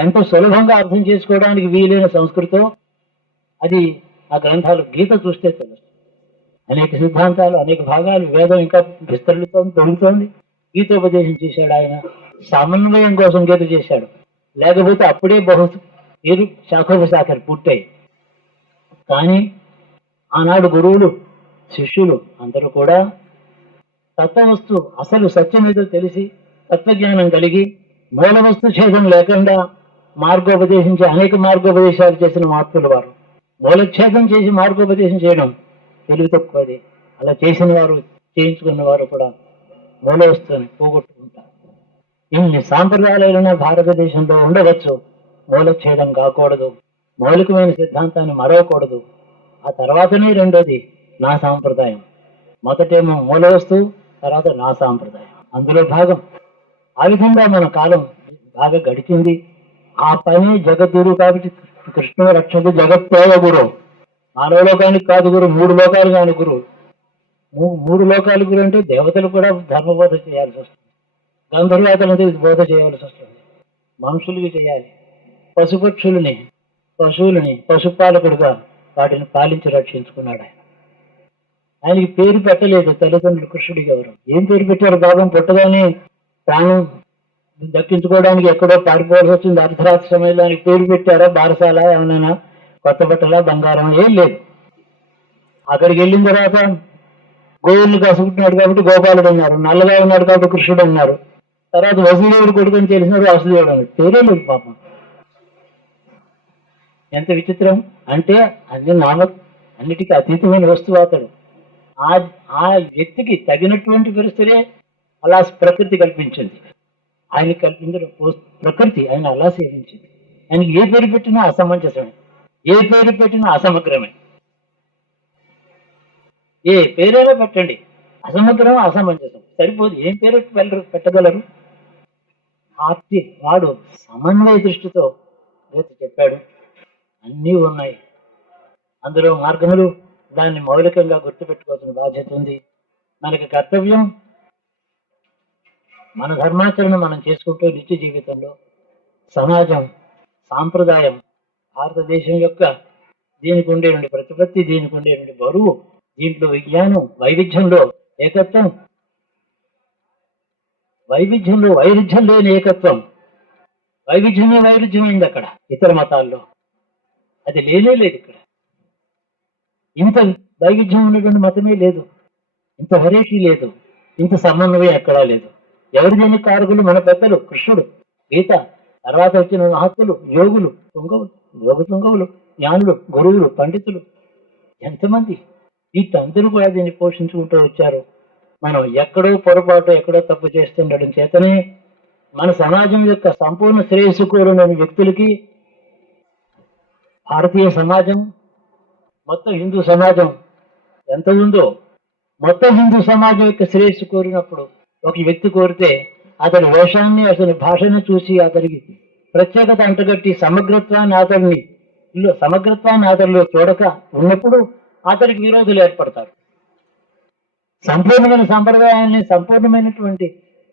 ఎంతో సులభంగా అర్థం చేసుకోవడానికి వీలైన సంస్కృతం అది. ఆ గ్రంథాలు గీత చూస్తే తెలుస్తుంది. అనేక సిద్ధాంతాలు, అనేక భాగాలు, వేదం ఇంకా విస్తరిస్తోంది, పెరుగుతోంది. గీతోపదేశం చేశాడు ఆయన, సమన్వయం కోసం గీత చేశాడు. లేకపోతే అప్పుడే ఏరు శాఖోపశాఖలు పూర్తయి. కానీ ఆనాడు గురువులు, శిష్యులు అందరూ కూడా తత్వవస్తు అసలు సత్యం ఏదో తెలిసి, తత్వజ్ఞానం కలిగి, మూల వస్తు ఛేదం లేకుండా మార్గోపదేశించి అనేక మార్గోపదేశాలు చేసిన మహాత్ములు వారు. మూలఛేదం చేసి మార్గోపదేశం చేయడం తెలివి తక్కువది. అలా చేసిన వారు, చేయించుకున్న వారు కూడా మూల వస్తువుని పోగొట్టుకుంటారు. ఇన్ని సాంప్రదాయాలైన భారతదేశంలో ఉండవచ్చు, మూలఛేదం కాకూడదు, మౌలికమైన సిద్ధాంతాన్ని మరవకూడదు. ఆ తర్వాతనే రెండోది నా సాంప్రదాయం. మొదటేమో మూల వస్తువు, తర్వాత నా సాంప్రదాయం, అందులో భాగం. ఆ విధంగా మన కాలం బాగా గడిచింది. ఆ పని జగద్గురు కాబట్టి కృష్ణ రక్షకు జగత్తేవ గురు. 4వ లోకానికి కాదు గురు, 3 లోకాలు కాని గురు. 3 లోకాలు గురు అంటే దేవతలు కూడా ధర్మబోధ చేయాల్సి వస్తుంది, గంధర్వాతలతో బోధ చేయాల్సి వస్తుంది, మనుషులకి చేయాలి. పశువులని పశుపాలకుడుగా వాటిని పాలించి రక్షించుకున్నాడు ఆయన. ఆయనకి పేరు పెట్టలేదు తల్లిదండ్రులు కృష్ణుడికి. ఎవరు ఏం పేరు పెట్టారు? భాగం పుట్టగానే ప్రాణం దక్కించుకోవడానికి ఎక్కడో పారిపోవాల్సి వచ్చింది. అర్ధరాత్రి సమయంలో ఆయనకి పేరు పెట్టారా? బారసాల, ఏమైనా కొత్త బట్టల, బంగారం ఏం లేదు. అక్కడికి వెళ్ళిన తర్వాత గోవుల్ని కసుకుంటున్నాడు కాబట్టి గోపాలుడు అన్నారు, నల్లగా ఉన్నాడు కాబట్టి కృష్ణుడు అన్నారు. తర్వాత వసుదేవుడు కొడుకుని తెలిసినాడు, వాసుదేవుడు అన్నారు. పేరే లేదు పాపం. ఎంత విచిత్రం అంటే అన్నిటికీ అతీతమైన వస్తువు అతడు. ఆ వ్యక్తికి తగినటువంటి పరిస్థితులే అలా ప్రకృతి కల్పించింది. ఆయన కల్పించిన ప్రకృతి ఆయన అలా సేవించింది. ఆయనకి ఏ పేరు పెట్టినా అసమంజసమే, ఏ పేరు పెట్టినా అసమగ్రమే. ఏ పేరైనా పెట్టండి, అసమగ్రం, అసమంజసం సరిపోదు. ఏం పేరు పెట్టగలరు? వాడు సమన్వయ దృష్టితో చెప్పాడు. అన్నీ ఉన్నాయి అందులో మార్గములు. దాన్ని మౌలికంగా గుర్తుపెట్టుకోవాల్సిన బాధ్యత ఉంది. మనకి కర్తవ్యం మన ధర్మాచరణ మనం చేసుకుంటూ నిత్య జీవితంలో సమాజం, సాంప్రదాయం, భారతదేశం యొక్క దీనికి ఉండేటువంటి ప్రతిపత్తి, దీనికి ఉండేటువంటి బరువు, దీంట్లో విజ్ఞానం, వైవిధ్యంలో ఏకత్వం, వైవిధ్యంలో వైరుధ్యం లేని ఏకత్వం. వైవిధ్యమే వైరుధ్యమైంది అక్కడ. ఇతర మతాల్లో అది లేనే లేదు. ఇక్కడ ఇంత వైవిధ్యం ఉన్నటువంటి మతమే లేదు, ఇంత వెరైటీ లేదు, ఇంత సమన్వయం ఎక్కడా లేదు. ఎవరి దేనికి కారకులు? మన పెద్దలు, కృష్ణుడు, గీత, తర్వాత వచ్చిన మహత్తులు, యోగులు, తుంగవులు, జ్ఞానులు, గురువులు, పండితులు, ఎంతమంది వీళ్ళందరూ కూడా దీన్ని పోషించుకుంటూ వచ్చారు. మనం ఎక్కడో పొరపాటు, ఎక్కడో తప్పు చేస్తుండడం చేతనే మన సమాజం యొక్క సంపూర్ణ శ్రేయస్సు కోరుని వ్యక్తులకి భారతీయ సమాజం, మొత్తం హిందూ సమాజం ఎంత ఉందో, మొత్తం హిందూ సమాజం యొక్క శ్రేయస్సు కోరినప్పుడు ఒక వ్యక్తి కోరితే అతని వేషాన్ని, అతని భాషను చూసి అతనికి ప్రత్యేకత అంటగట్టి సమగ్రత్వాన్ని అతనిలో చూడక ఉన్నప్పుడు అతనికి విరోధులు ఏర్పడతారు. సంపూర్ణమైన సంప్రదాయాన్ని, సంపూర్ణమైనటువంటి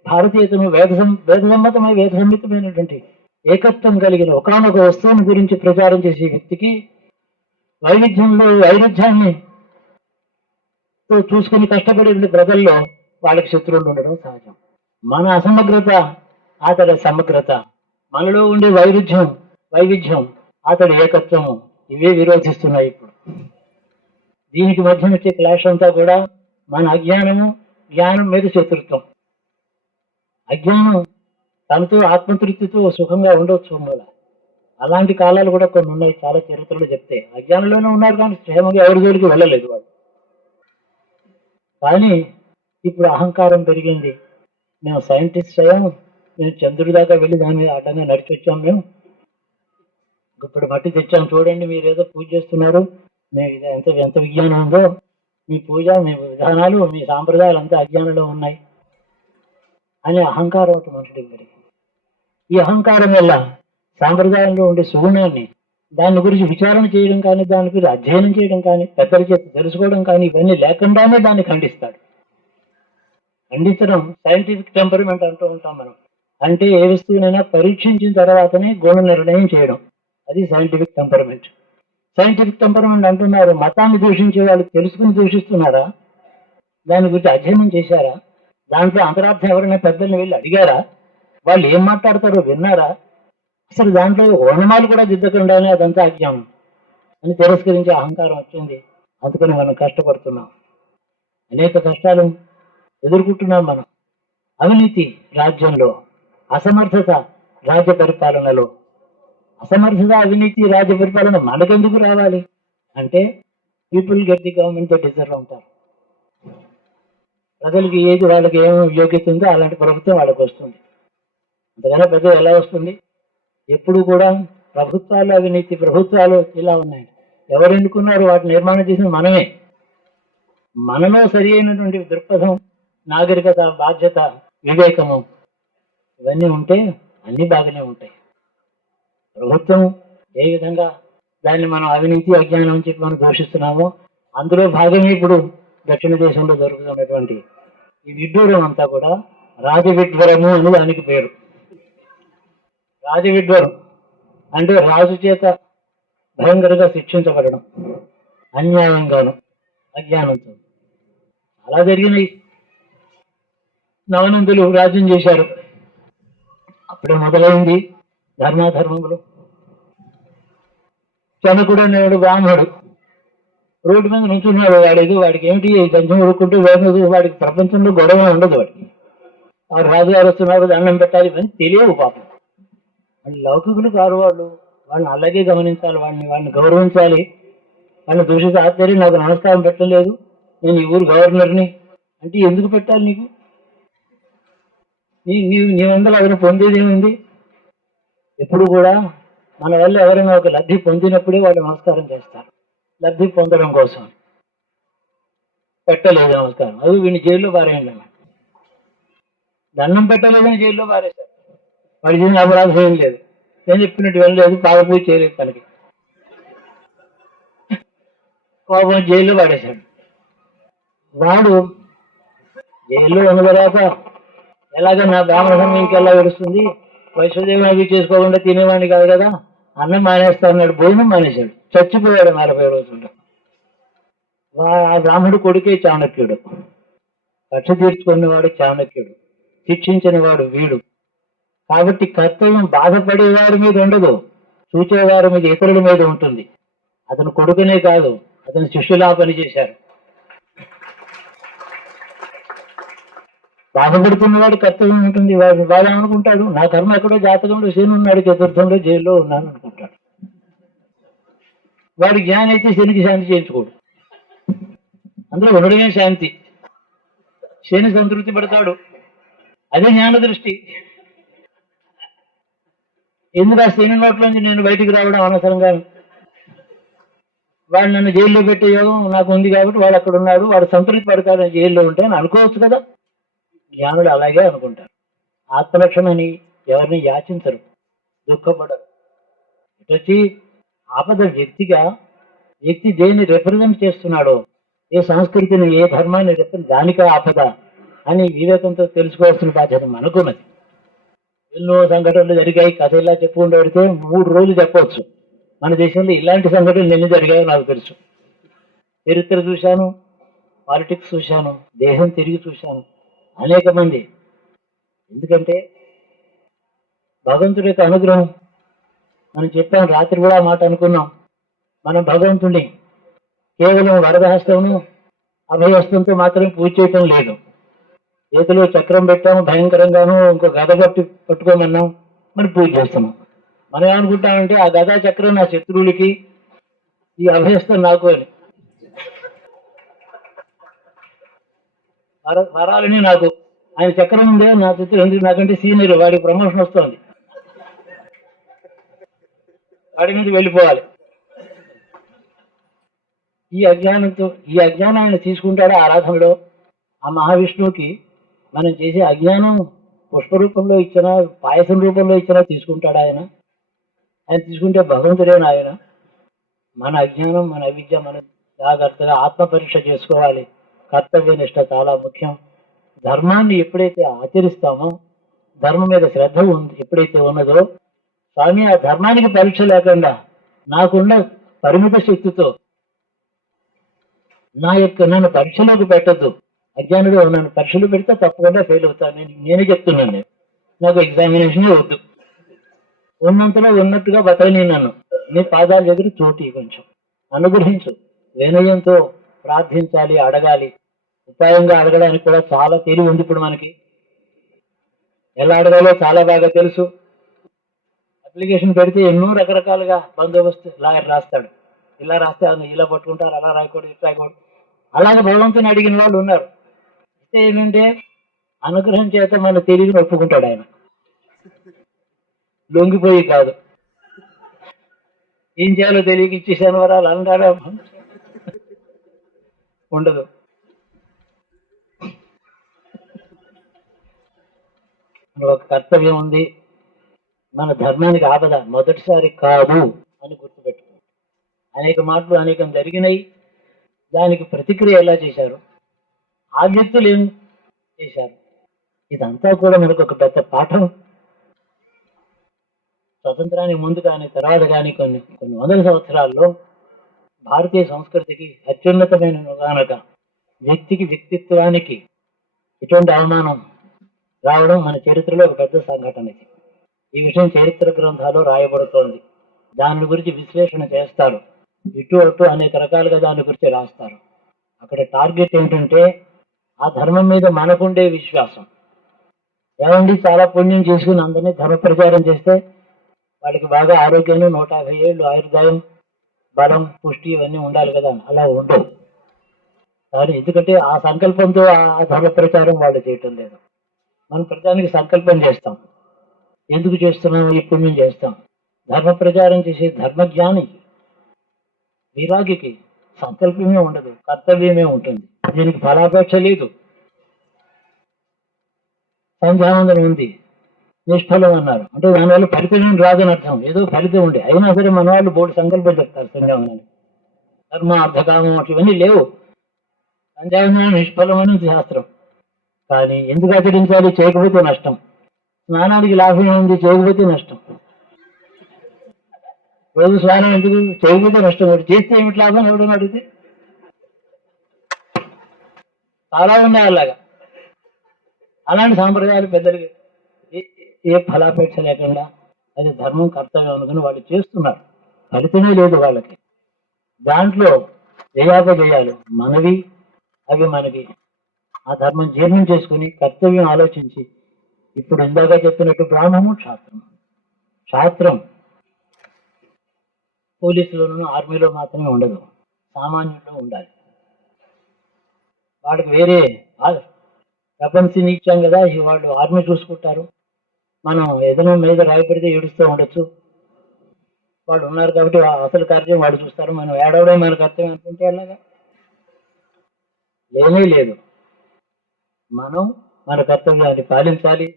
భారతీయతను, వేద సమ్మితమైనటువంటి ఏకత్వం కలిగిన ఒకనొక వస్తువుని గురించి ప్రచారం చేసే వ్యక్తికి వైవిధ్యంలో వైరుధ్యాన్ని చూసుకుని కష్టపడే ప్రజల్లో వాళ్ళకి శత్రువులు ఉండడం సహజం. మన అసమగ్రత, అతడి సమగ్రత, మనలో ఉండే వైవిధ్యం, అతడి ఏకత్వము, ఇవే విరోధిస్తున్నాయి ఇప్పుడు. దీనికి మధ్య వచ్చే క్లాష్ అంతా కూడా మన అజ్ఞానము, జ్ఞానం మీద శత్రుత్వం. అజ్ఞానం తనతో ఆత్మతృప్తితో సుఖంగా ఉండవచ్చు మూల. అలాంటి కాలాలు కూడా కొన్ని ఉన్నాయి. చాలా చరిత్రలు చెప్తే అజ్ఞానంలోనే ఉన్నారు కానీ క్షేమంగా ఎవరి జోలికి వెళ్ళలేదు వాళ్ళు. కానీ ఇప్పుడు అహంకారం పెరిగింది. మేము సైంటిస్ట్ అయ్యాము, మేము చంద్రుడి దాకా వెళ్ళి దాని మీద అడ్డంగా నడిచి వచ్చాము, మేము ఇప్పుడు మట్టి తెచ్చాం చూడండి, మీరు ఏదో పూజ చేస్తున్నారు, మేము ఇది ఎంత విజ్ఞానం ఉందో, మీ పూజ మీ విధానాలు మీ సాంప్రదాయాలు అంతా అజ్ఞానంలో ఉన్నాయి అనే అహంకారం ఒకటి మనుషుడికి పెరిగింది. ఈ అహంకారం వల్ల సాంప్రదాయంలో ఉండే సుగుణాన్ని దాని గురించి విచారణ చేయడం కానీ, దాని గురించి అధ్యయనం చేయడం కానీ, పెద్దల చేత తెలుసుకోవడం కానీ ఇవన్నీ లేకుండానే దాన్ని ఖండిస్తాడు. ఖండించడం సైంటిఫిక్ టెంపర్మెంట్ అంటూ ఉంటాం మనం. అంటే ఏ వస్తువునైనా పరీక్షించిన తర్వాతనే గుణ నిర్ణయం చేయడం, అది సైంటిఫిక్ టెంపర్మెంట్. సైంటిఫిక్ టెంపర్మెంట్ అంటున్నారు, మతాన్ని దూషించే వాళ్ళు తెలుసుకుని దూషిస్తున్నారా? దాని గురించి అధ్యయనం చేశారా? దాంట్లో అంతరార్థం ఎవరైనా పెద్దల్ని వెళ్ళి అడిగారా? వాళ్ళు ఏం మాట్లాడతారో విన్నారా? అసలు దాంట్లో ఓనమాలు కూడా దిద్దకుండానే అదంతా అజ్ఞానం అని తిరస్కరించే అహంకారం వచ్చింది. అందుకని మనం కష్టపడుతున్నాం, అనేక కష్టాలు ఎదుర్కొంటున్నాం మనం. అవినీతి రాజ్యంలో, అసమర్థత రాజ్య పరిపాలనలో. అసమర్థత అవినీతి రాజ్య పరిపాలన మనకెందుకు రావాలి అంటే, పీపుల్ గెట్ ది గవర్నమెంట్ తో డిజర్వ్ అంటారు. ప్రజలకి ఏది వాళ్ళకి ఏం యోగ్యత ఉందో అలాంటి ప్రభుత్వం వాళ్ళకి వస్తుంది. అంతకన్నా పెద్ద ఎలా వస్తుంది? ఎప్పుడు కూడా ప్రభుత్వాలు అవినీతి, ప్రభుత్వాలు ఇలా ఉన్నాయి. ఎవరు ఎన్నుకున్నారు? వాటిని నిర్మాణం చేసిన మనమే. మనలో సరి అయినటువంటి దృక్పథం, నాగరికత, బాధ్యత, వివేకము ఇవన్నీ ఉంటే అన్ని బాగానే ఉంటాయి. ప్రభుత్వం ఏ విధంగా దాన్ని మనం అవినీతి అజ్ఞానం అని చెప్పి మనం దూషిస్తున్నామో, అందులో భాగమే ఇప్పుడు దక్షిణ దేశంలో జరుగుతున్నటువంటి ఈ విడ్డూరం అంతా కూడా రాజవిడ్వరము అని దానికి పేరు. రాజవిడ్వరం అంటే రాజు చేత భయంకరంగా శిక్షించబడడం, అన్యాయంగాను అజ్ఞానంతో. అలా జరిగినాయి. నవనందులు రాజ్యం చేశారు, అప్పుడే మొదలైంది ధర్మాధర్మములు. జనకుడు అనేవాడు బ్రాహ్మణుడు రోడ్డు మీద నుంచున్నాడు. వాడికి ఏమిటి గంజం ఉడుకుంటూ వేగదు, వాడికి ప్రపంచంలో గొడవ ఉండదు. వాడికి వాడు రాజుగారు వస్తున్నారు, దండం పెట్టాలి అని తెలియవు పాపం. వాళ్ళు లౌకికులు కారు, వాళ్ళని అలాగే గమనించాలి, వాళ్ళని గౌరవించాలి. వాళ్ళని దూషిత ఆశ్చర్యం, నాకు నమస్కారం పెట్టలేదు, నేను ఈ ఊరు గవర్నర్ని అంటే ఎందుకు పెట్టాలి నీకు? నీవందరూ అతను పొందేది ఏముంది? ఎప్పుడు కూడా మన వల్ల ఎవరైనా ఒక లబ్ధి పొందినప్పుడే వాళ్ళు నమస్కారం చేస్తారు, లబ్ధి పొందడం కోసం. పెట్టలేదు నమస్కారం, అది వీడిని జైల్లో పారేయండి అన్న. దండం పెట్టలేదని జైల్లో పారేశారు. వాడి చేసిన అపరాధం ఏం లేదు, నేను చెప్పినట్టు వెళ్ళలేదు, పాదపూజ చేయలేదు, తనకి కోపం జైల్లో పాడేశాడు. వాడు జైల్లో ఉన్న తర్వాత ఎలాగ నా బ్రాహ్మణ సమయం ఇంకెలా గడుస్తుంది, వైశ్వదేవం అవి చేసుకోకుండా తినేవాడిని కాదు కదా, అన్నం మానేస్తా అన్నాడు, భోజనం మానేశాడు, చచ్చిపోయాడు 40 రోజుల్లో. ఆ బ్రాహ్మడు కొడుకే చాణక్యుడు. కక్ష తీర్చుకున్నవాడు చాణక్యుడు, శిక్షించిన వాడు వీడు. కాబట్టి కర్తవ్యం బాధపడేవారి మీద ఉండదు, చూచేవారి మీద, ఇతరుల మీద ఉంటుంది. అతను కొడుకునే కాదు, అతను శిష్యులా పనిచేశారు. బాధపడుతున్నవాడు కర్తవ్యం ఉంటుంది. వాడు అనుకుంటాడు, నా కర్మ ఎక్కడో జాతకంలో శని ఉన్నాడు, చతుర్థంలో జైల్లో ఉన్నాను అనుకుంటాడు. వాడి జ్ఞానం అయితే శనికి శాంతి చేయించుకోడు, అందులో ఉండడమే శాంతి. శని సంతృప్తి పడతాడు, అదే జ్ఞాన దృష్టి. ఎందుకు ఆ శని నోట్లోంచి నేను బయటికి రావడం అనవసరంగా? వాడు నన్ను జైల్లో పెట్టే యోగం నాకు ఉంది కాబట్టి వాడు అక్కడ ఉన్నాడు, వాడు సంతృప్తి పడతాడు జైల్లో ఉంటే అని అనుకోవచ్చు కదా. జ్ఞానుడు అలాగే అనుకుంటారు. ఆత్మరక్షణని ఎవరిని యాచించరు, దుఃఖపడరు. ఇటొచ్చి ఆపద వ్యక్తి దేన్ని రిప్రజెంట్ చేస్తున్నాడో, ఏ సంస్కృతిని, ఏ ధర్మాన్ని దానికే ఆపద అని వివేకంతో తెలుసుకోవాల్సిన బాధ్యత మనకున్నది. ఎన్నో సంఘటనలు జరిగాయి, కథ ఇలా చెప్పుకుంటూ పెడితే 3 రోజులు చెప్పవచ్చు. మన దేశంలో ఇలాంటి సంఘటనలు ఎన్ని జరిగాయో నాకు తెలుసు. చరిత్ర చూశాను, పాలిటిక్స్ చూశాను, దేశం తిరిగి చూశాను, అనేక మంది. ఎందుకంటే భగవంతుడి యొక్క అనుగ్రహం. మనం చెప్పాం, రాత్రి కూడా మాట అనుకున్నాం, మనం భగవంతుడిని కేవలం వరదహస్తమును అభయహస్తంతో మాత్రమే పూజ చేయటం లేదు. చేతిలో చక్రం పెట్టాము భయంకరంగాను, ఇంకో గద పట్టుకోమన్నాం, మరి పూజ చేస్తున్నాం. మనం ఏమనుకుంటామంటే ఆ గదా చక్రం నా శత్రువులకి, ఈ అభయహస్తం నాకు అని. వరాలని నాకు, ఆయన చక్రం ఉందే నా శత్రువు ఎందుకు, నాకంటే సీనియర్, వాడికి ప్రమోషన్ వస్తుంది. వాడి మీద వెళ్ళిపోవాలి. ఈ అజ్ఞానం ఆయన తీసుకుంటాడు ఆరాధనలో. ఆ మహావిష్ణువుకి మనం చేసే అజ్ఞానం పుష్ప రూపంలో ఇచ్చినా, పాయసం రూపంలో ఇచ్చినా తీసుకుంటాడు ఆయన. ఆయన తీసుకుంటే భగవంతుడేనా ఆయన? మన అజ్ఞానం, మన అవిద్య, మనం జాగ్రత్తగా ఆత్మ పరీక్ష చేసుకోవాలి. కర్తవ్య నిష్ట చాలా ముఖ్యం. ధర్మాన్ని ఎప్పుడైతే ఆచరిస్తామో, ధర్మం మీద శ్రద్ధ ఎప్పుడైతే ఉన్నదో, స్వామి ఆ ధర్మానికి పరీక్ష లేకుండా నాకున్న పరిమిత శక్తితో నన్ను పరీక్షలోకి పెట్టద్దు. అజ్ఞానుడు నన్ను పరీక్షలు పెడితే తప్పకుండా ఫెయిల్ అవుతాను. నేనే చెప్తున్నాను. నాకు ఎగ్జామినేషనే వద్దు. ఉన్నంతలో ఉన్నట్టుగా బతకని నన్ను నీ పాదాల దగ్గర చోటి కొంచెం అనుగ్రహించు. వినయంతో ప్రార్థించాలి, అడగాలి. ఉపాయంగా అడగడానికి కూడా చాలా తెలివి ఉంది ఇప్పుడు మనకి. ఎలా అడగాలో చాలా బాగా తెలుసు. అప్లికేషన్ పెడితే ఎన్నో రకరకాలుగా బందోబస్తు లాయర్ రాస్తాడు. ఇలా రాస్తే ఇలా పట్టుకుంటారు, అలా రాయకూడదు, ఇట్లా రాయకూడదు. అలాగే భగవంతుని అడిగిన వాళ్ళు ఉన్నారు. అయితే ఏంటంటే అనుగ్రహం చేత మన తెలివిని ఒప్పుకుంటాడు ఆయన, లొంగిపోయి కాదు. ఏం చేయాలో తెలియక ఇచ్చేసాను వరాలు అంటారా? ఉండదు. ఒక కర్తవ్యం ఉంది. మన ధర్మానికి ఆపద మొదటిసారి కాదు అని గుర్తుపెట్టుకో. అనేక మాటలు అనేకం జరిగినాయి. దానికి ప్రతిక్రియ ఎలా చేశారు, ఆ వ్యక్తులు ఏం చేశారు, ఇదంతా కూడా మనకు ఒక పెద్ద పాఠం. స్వతంత్రానికి ముందు కానీ తర్వాత కానీ కొన్ని వందల సంవత్సరాల్లో భారతీయ సంస్కృతికి అత్యున్నతమైన గానక వ్యక్తికి, వ్యక్తిత్వానికి ఇటువంటి అవమానం రావడం మన చరిత్రలో ఒక పెద్ద సంఘటన. ఇది ఈ విషయం చరిత్ర గ్రంథాలు రాయబడుతోంది. దాని గురించి విశ్లేషణ చేస్తారు. ఇటు అటు అనేక రకాలుగా దాని గురించి రాస్తారు. అక్కడ టార్గెట్ ఏంటంటే ఆ ధర్మం మీద మనకుండే విశ్వాసం. ఏమండి, చాలా పుణ్యం చేసుకుని అందరినీ ధర్మ ప్రచారం చేస్తే వాళ్ళకి బాగా ఆరోగ్యం, 150 ఏళ్ళు ఆయుర్దాయం, బలం, పుష్టి ఇవన్నీ ఉండాలి కదా. అలా ఉండవు. కానీ ఎందుకంటే ఆ సంకల్పంతో ఆ ధర్మ ప్రచారం వాళ్ళు చేయటం లేదు. మనం ప్రచారానికి సంకల్పం చేస్తాం. ఎందుకు చేస్తున్నాం? ఈ పుణ్యం చేస్తాం. ధర్మ ప్రచారం చేసే ధర్మజ్ఞానికి, విరాగికి సంకల్పమే ఉండదు, కర్తవ్యమే ఉంటుంది. దీనికి ఫలాపేక్ష లేదు. సంధ్యావందనం ఉంది, నిష్ఫలం అన్నారు అంటే దానివల్ల ఫలితం రాదని అర్థం. ఏదో ఫలితం ఉండే అయినా సరే మన వాళ్ళు బోర్డు సంకల్పం చెప్తారు. సంధ్యావందనాన్ని ధర్మ, అర్థకామం ఇవన్నీ లేవు. సంధ్యావందనం నిష్ఫలం అని శాస్త్రం. కానీ ఎందుకు ఆచరించాలి? చేయకపోతే నష్టం. స్నానానికి లాభం ఉంది, చేయకపోతే నష్టం. రోజు స్నానం ఎందుకు? చేయకపోతే నష్టం. చేస్తే ఏమిటి లాభం? ఎవడని అడిగితే చాలా ఉన్నాయి అలాగా. అలాంటి సాంప్రదాయాలు పెద్దలకి ఏ ఫలాపేక్ష లేకుండా అది ధర్మం, కర్తవ్యం అనుకుని వాళ్ళు చేస్తున్నారు. ఫలితమే లేదు వాళ్ళకి. దాంట్లో జయాపజయాలు మనవి, అవి మనకి. ఆ ధర్మం జీర్ణం చేసుకుని కర్తవ్యం ఆలోచించి, ఇప్పుడు ఇందాక చెప్పినట్టు బ్రాహ్మము శాస్త్రం పోలీసులోనూ ఆర్మీలో మాత్రమే ఉండదు, సామాన్యుల్లో ఉండాలి. వాళ్ళకి వేరే ప్రపంచం ఇచ్చాం కదా, వాళ్ళు ఆర్మీ చూసుకుంటారు. మనం ఏదైనా మీద రాయపడితే ఏడుస్తూ ఉండొచ్చు. వాళ్ళు ఉన్నారు కాబట్టి అసలు కార్యం వాళ్ళు చూస్తారు. మనం ఏడవడం మన కర్తవ్యం అనుకుంటే అలాగా లేనే లేదు. మనం మన కర్తవ్యాన్ని పాలించాలి.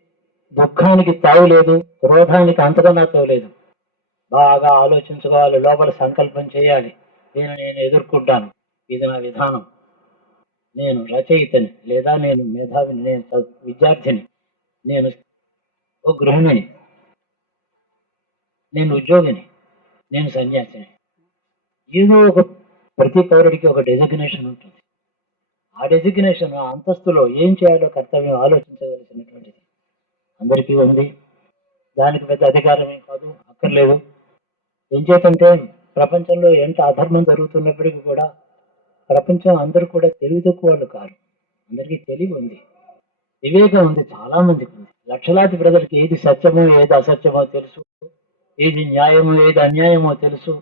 దుఃఖానికి తావు లేదు, క్రోధానికి అంతకన్నా తావు లేదు. బాగా ఆలోచించుకోవాలి, లోపల సంకల్పం చేయాలి. దీన్ని నేను ఎదుర్కొంటాను, ఇది నా విధానం. నేను రచయితని, లేదా నేను మేధావిని, నేను విద్యార్థిని, నేను ఓ గృహిణిని, నేను ఉద్యోగిని, నేను సన్యాసిని. ఏదో ఒక ప్రతి పౌరుడికి ఒక డెసిగ్నేషన్ ఉంటుంది. ఆ డెసిగ్నేషన్, ఆ అంతస్తులో ఏం చేయాలో కర్తవ్యం ఆలోచించవలసినటువంటిది అందరికీ ఉంది. దానికి పెద్ద అధికారమే కాదు, అక్కర్లేదు. ఏం చేతంటే ప్రపంచంలో ఎంత అధర్మం జరుగుతున్నప్పటికీ కూడా ప్రపంచం అందరూ కూడా తెలివి తక్కువ వాళ్ళు కాదు. అందరికీ తెలివి ఉంది, వివేకం ఉంది, చాలా మందికి ఉంది. లక్షలాది ప్రజలకి ఏది సత్యమో ఏది అసత్యమో తెలుసు, ఏది న్యాయమో ఏది అన్యాయమో తెలుసు,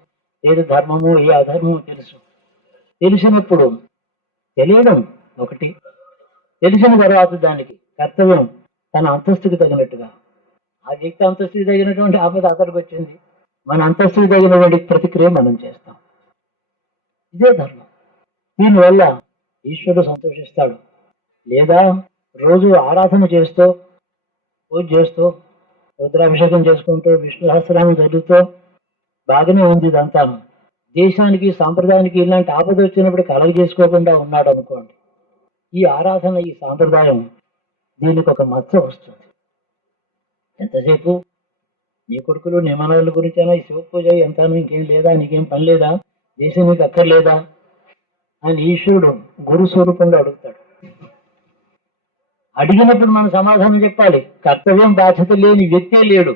ఏది ధర్మమో ఏ అధర్మమో తెలుసు. తెలిసినప్పుడు తెలియడం ఒకటి, తెలిసిన తర్వాత దానికి కర్తవ్యం తన అంతస్తుకి తగినట్టుగా. ఆ వ్యక్తి అంతస్తుకి తగినటువంటి ఆపద అతడికి వచ్చింది, మన అంతస్తుకు తగినటువంటి ప్రతిక్రియ మనం చేస్తాం. ఇదే ధర్మం. దీనివల్ల ఈశ్వరుడు సంతోషిస్తాడు. లేదా రోజు ఆరాధన చేస్తూ, పూజ చేస్తూ, రుద్రాభిషేకం చేసుకుంటూ, విష్ణు సహస్రనామం చదువుతూ బాగానే ఉంది ఇదంతాను. దేశానికి సాంప్రదాయానికి ఇలాంటి ఆపద వచ్చినప్పుడు కలగ చేసుకోకుండా ఉన్నాడు అనుకోండి, ఈ ఆరాధన, ఈ సాంప్రదాయం దీనికి ఒక మచ్చ వస్తుంది. ఎంతసేపు నీ కొడుకులు నీ మనవల గురించి అయినా ఈ శివ పూజ ఎంతాను, ఇంకేం లేదా, నీకేం పని లేదా, దేశం నీకు అక్కర్లేదా అని ఈశ్వరుడు గురు స్వరూపంగా అడుగుతాడు. అడిగినప్పుడు మనం సమాధానం చెప్పాలి. కర్తవ్యం బాధ్యత లేని వ్యక్తే లేడు.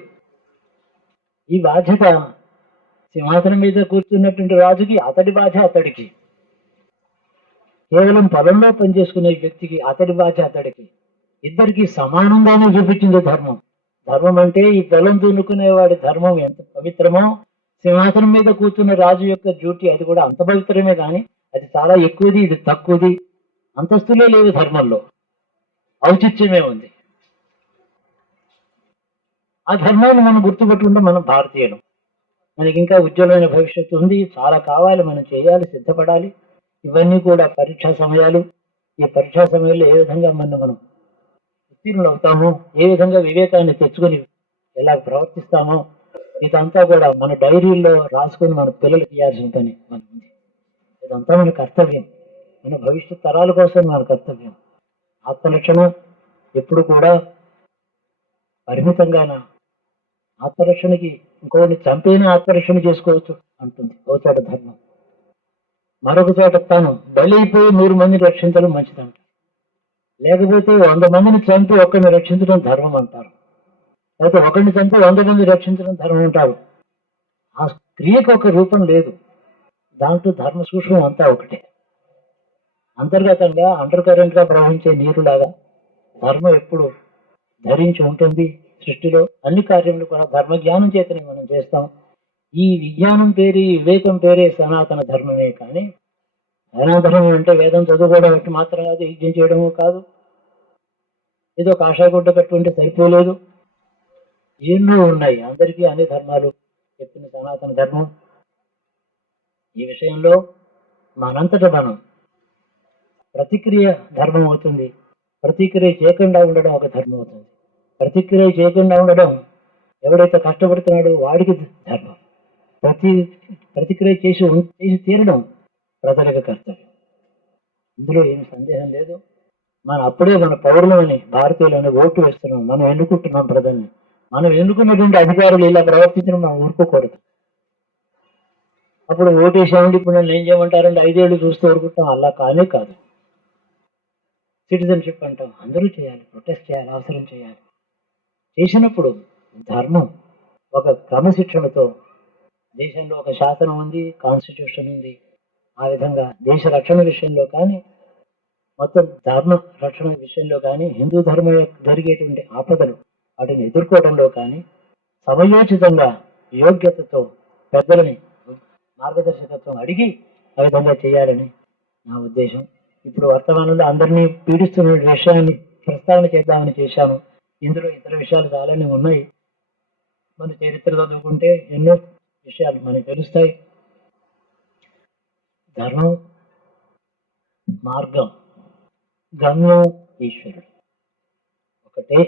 ఈ బాధ్యత సింహాసనం మీద కూర్చున్నటువంటి రాజుకి అతడి బాధ అతడికి, కేవలం పొలంలో పనిచేసుకునే వ్యక్తికి అతడి బాధ అతడికి, ఇద్దరికి సమానంగానే చూపించింది ధర్మం. ధర్మం అంటే ఈ పొలం దున్నుకునేవాడి ధర్మం ఎంత పవిత్రమో, సింహాసనం మీద కూర్చున్న రాజు యొక్క డ్యూటీ అది కూడా అంత పవిత్రమే. కానీ అది చాలా ఎక్కువది, ఇది తక్కువది, అంతస్తులే లేవు ధర్మంలో, ఔచిత్యమే ఉంది. ఆ ధర్మాన్ని మనం గుర్తుపెట్టుకుంటే మనం భారతీయులు. మనకి ఇంకా ఉజ్వలమైన భవిష్యత్తు ఉంది, చాలా కావాలి, మనం చేయాలి, సిద్ధపడాలి. ఇవన్నీ కూడా పరీక్షా సమయాలు. ఈ పరీక్షా సమయంలో ఏ విధంగా మనం ఉత్తీర్ణులు అవుతామో, ఏ విధంగా వివేకాన్ని తెచ్చుకొని ఎలా ప్రవర్తిస్తామో, ఇదంతా కూడా మన డైరీల్లో రాసుకొని మన పిల్లలకి ఇవ్వాల్సిన పని మన ఉంది. ఇదంతా మన కర్తవ్యం, మన భవిష్యత్ తరాల కోసం మన కర్తవ్యం. ఆత్మరక్షణ ఎప్పుడు కూడా పరిమితంగాన, ఆత్మరక్షణకి ఇంకోటి చంపైన ఆత్మరక్షణ చేసుకోవచ్చు అంటుంది ఓ చోట ధర్మం. మరొక చోట తాను బలైపోయి 100 మందిని రక్షించడం మంచిదంట. లేకపోతే 100 మందిని చంపి ఒక్కడిని రక్షించడం ధర్మం అంటారు. లేకపోతే ఒకరిని చంపి 100 మంది రక్షించడం ధర్మం అంటారు. ఆ క్రియకు ఒక రూపం లేదు. దాంట్లో ధర్మ సూక్ష్మం అంతా ఒకటే. అంతర్గతంగా అండర్ కరెంట్ గా ప్రవహించే నీరులాగా ధర్మం ఎప్పుడు ధరించి ఉంటుంది. సృష్టిలో అన్ని కార్యములు కూడా ధర్మ జ్ఞానం చేతనే మనం చేస్తాం. ఈ విజ్ఞానం పేరు, ఈ వివేకం పేరే సనాతన ధర్మమే. కానీ సనాతనం అంటే వేదం చదువుకోవడం బట్టి మాత్రం కాదు, యజ్ఞం చేయడము కాదు, ఏదో కాషాయ గుడ్డ కట్టుకుంటే సరిపోలేదు. ఎన్నో ఉన్నాయి, అందరికీ అన్ని ధర్మాలు చెప్పిన సనాతన ధర్మం. ఈ విషయంలో మనంతట మనం ప్రతిక్రియ ధర్మం అవుతుంది. ప్రతిక్రియ చేయకుండా ఉండడం ఒక ధర్మం అవుతుంది. ప్రతిక్రియ చేయకుండా ఉండడం, ఎవడైతే కష్టపడుతున్నాడో వాడికి ధర్మం. ప్రతిక్రియ చేసి తీరడం ప్రజలకు కర్తవ్యం. ఇందులో ఏమి సందేహం లేదు. అప్పుడే మన పౌరులని, భారతీయులని ఓటు వేస్తున్నాం, మనం ఎన్నుకుంటున్నాం ప్రజల్ని. మనం ఎన్నుకున్నటువంటి అధికారులు ఇలా ప్రవర్తించడం మనం ఊరుకోకూడదు. అప్పుడు ఓటేసామండి, ఇప్పుడు నన్ను ఏం చేయమంటారంటే 5 ఏళ్ళు చూస్తూ ఊరుకుంటాం. అలా కానే కాదు. సిటిజన్షిప్ అంటాం, అందరూ చేయాలి, ప్రొటెస్ట్ చేయాలి, అవసరం చేయాలి. చేసినప్పుడు ధర్మం ఒక క్రమశిక్షణతో, దేశంలో ఒక శాసనం ఉంది, కాన్స్టిట్యూషన్ ఉంది. ఆ విధంగా దేశ రక్షణ విషయంలో కానీ, మొత్తం ధర్మ రక్షణ విషయంలో కానీ, హిందూ ధర్మం జరిగేటువంటి ఆపదలు వాటిని ఎదుర్కోవడంలో కానీ సమయోచితంగా యోగ్యతతో పెద్దలని మార్గదర్శకత్వం అడిగి ఆ విధంగా చేయాలని నా ఉద్దేశం. ఇప్పుడు వర్తమానంలో అందరినీ పీడిస్తున్న విషయాన్ని ప్రస్తావన చేద్దామని చేశాను. ఇందులో ఇతర విషయాలు చాలానే ఉన్నాయి. మన చరిత్ర చదువుకుంటే ఎన్నో విషయాలు మనకు తెలుస్తాయి. ధర్మం, మార్గం, గమ్యం ఈశ్వరుడు ఒకటే.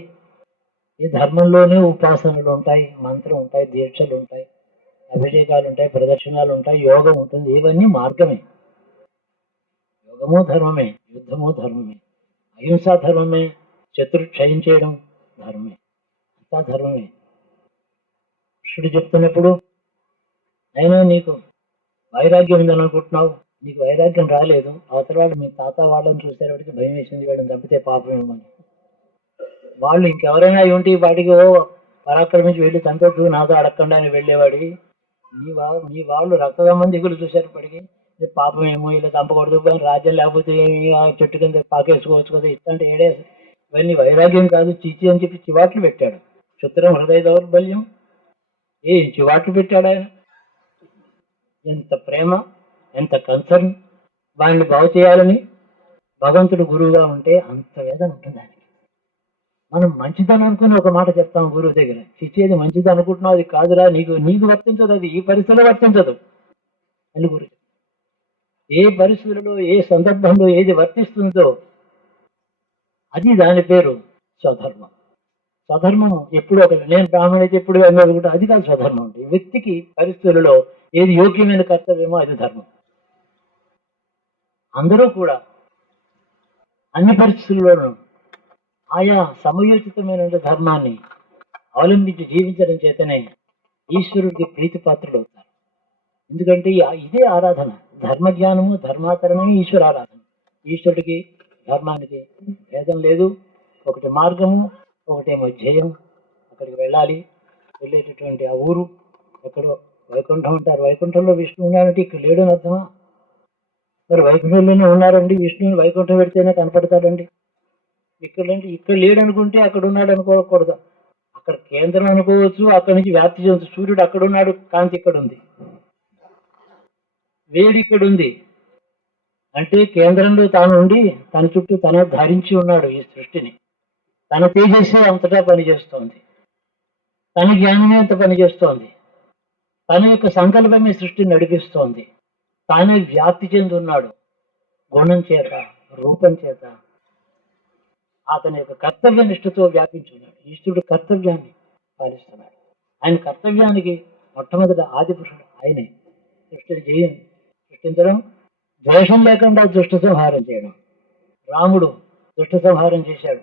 ఈ ధర్మంలోనే ఉపాసనలు ఉంటాయి, మంత్రం ఉంటాయి, దీక్షలు ఉంటాయి, అభిషేకాలు ఉంటాయి, ప్రదక్షిణాలు ఉంటాయి, యోగం ఉంటుంది. ఇవన్నీ మార్గమే. యోగము ధర్మమే, యుద్ధము ధర్మమే, అహింసా ధర్మమే, శత్రు క్షయం చేయడం ధర్మమే, అంతా ధర్మమే. కృష్ణుడు చెప్తున్నప్పుడు, అయినా నీకు వైరాగ్యం ఉందని అనుకుంటున్నావు, నీకు వైరాగ్యం రాలేదు. అవతల వాళ్ళు మీ తాత వాళ్ళని చూసేవాడికి భయం వేసింది, వీళ్ళని చంపితే పాపమేమని. వాళ్ళు ఇంకెవరైనా అయి ఉంటే వాటికి పరాక్రమించి వెళ్ళి చంపొద్దు, నాతో అడగకుండా అని వెళ్ళేవాడి. మీ వాళ్ళు రక్తసంబంధి దిగులు చూసేటప్పటికి పాపమేమో, ఇలా చంపకూడదు, రాజ్యం లేకపోతే ఆ చెట్టు కింద పాకేసుకోవచ్చు కదా, ఇట్లాంటి ఏడేసి ఇవన్నీ వైరాగ్యం కాదు, చీచి అని చెప్పి చివాట్లు పెట్టాడు. క్షుద్రం హృదయ దౌర్బల్యం, చివాట్లు పెట్టాడు ఆయన. ఎంత ప్రేమ, ఎంత కన్సర్న్, వాళ్ళని బాగు చేయాలని భగవంతుడు గురువుగా ఉంటే అంత వేదన ఉంటుంది ఆయనకి. మనం మంచిదని అనుకుని ఒక మాట చెప్తాం గురువు దగ్గర, చిచ్చేది మంచిది అనుకుంటున్నావు, అది కాదురా, నీకు నీకు వర్తించదు, అది ఈ పరిస్థితిలో వర్తించదు అని గురు. ఏ పరిస్థితులలో ఏ సందర్భంలో ఏది వర్తిస్తుందో అది దాని పేరు స్వధర్మం. స్వధర్మం ఎప్పుడు ఒకటి, నేను బ్రాహ్మణ అయితే ఎప్పుడు అనుకుంటా, అది కాదు స్వధర్మం అంటే. వ్యక్తికి పరిస్థితులలో ఏది యోగ్యమైన కర్తవ్యమో అది ధర్మం. అందరూ కూడా అన్ని పరిస్థితుల్లోనూ ఆయా సమయోచితమైన ధర్మాన్ని అవలంబించి జీవించడం చేతనే ఈశ్వరుడికి ప్రీతిపాత్రులు అవుతారు. ఎందుకంటే ఇదే ఆరాధన, ధర్మజ్ఞానము ధర్మాచరణమే ఈశ్వర ఆరాధన. ఈశ్వరుడికి ధర్మానికి భేదం లేదు, ఒకటి మార్గము, ఒకటేమో ధ్యేయం. అక్కడికి వెళ్ళాలి, వెళ్ళేటటువంటి ఆ ఊరు ఎక్కడో వైకుంఠం అంటారు, వైకుంఠంలో విష్ణువు ఉన్నారంటే ఇక్కడ లేడని అర్థమా? మరి వైకుంఠంలోనే ఉన్నారండి, విష్ణువుని వైకుంఠం పెడితేనే కనపడతాడండి. ఇక్కడ లేడనుకుంటే అక్కడ ఉన్నాడు అనుకోకూడదు. అక్కడ కేంద్రం అనుకోవచ్చు, అక్కడి నుంచి వ్యాప్తి చెందుతూ సూర్యుడు అక్కడ ఉన్నాడు, కాంతి ఇక్కడ ఉంది, వేడి ఇక్కడ ఉంది అంటే కేంద్రంలో తాను ఉండి తన చుట్టూ తన ధరించి ఉన్నాడు ఈ సృష్టిని. తన తేజస్సే అంతటా పనిచేస్తోంది, తన జ్ఞానమే అంత పనిచేస్తోంది, తన యొక్క సంకల్పమే సృష్టిని నడిపిస్తోంది. తానే వ్యాప్తి చెంది ఉన్నాడు గుణం చేత, రూపం చేత. అతని యొక్క కర్తవ్య నిష్ఠతో వ్యాపించున్నాడు. ఈశ్వరుడు కర్తవ్యాన్ని పాలిస్తున్నాడు. ఆయన కర్తవ్యానికి మొట్టమొదటి ఆది పురుషుడు ఆయనే. సృష్టించడం, ద్వేషం లేకుండా దుష్ట సంహారం చేయడం. రాముడు దుష్ట సంహారం చేశాడు.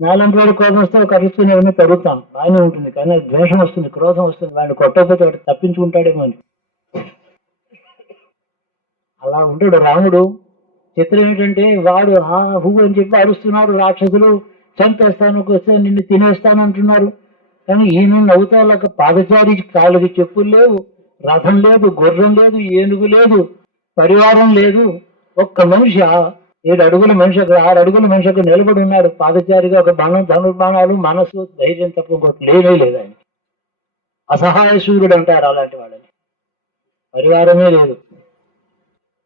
నాలుగు రోజులు కోపం వస్తే కరుస్తూనే ఏమైనా తరుగుతాం, బాగానే ఉంటుంది, కానీ ద్వేషం వస్తుంది, క్రోధం వస్తుంది, వాడిని కొట్టకపోతే వాడు తప్పించుకుంటాడేమో అని. అలా ఉంటాడు రాముడు. చిత్రం ఏంటంటే వాడు హూ అని చెప్పి అరుస్తున్నాడు, రాక్షసులు చంపేస్తాను, వస్తే నిన్ను తినేస్తాను అంటున్నారు. కానీ ఈయన నవ్వుతాక పాదచారి, కాళ్ళకి చెప్పులు లేవు, రథం లేదు, గుర్రం లేదు, ఏనుగు లేదు, పరివారం లేదు, ఒక్క మనిషి 7 అడుగుల మనిషి అక్కడ 6 అడుగుల మనిషి అక్కడ నిలబడి ఉన్నాడు పాదచారిగా. ఒక బాణం, ధనుర్బాణాలు, మనసు, ధైర్యం తప్ప ఇంకోటి లేనే లేదు ఆయన. అసహాయ సూర్యుడు అంటారు అలాంటి వాళ్ళని. పరివారమే లేదు.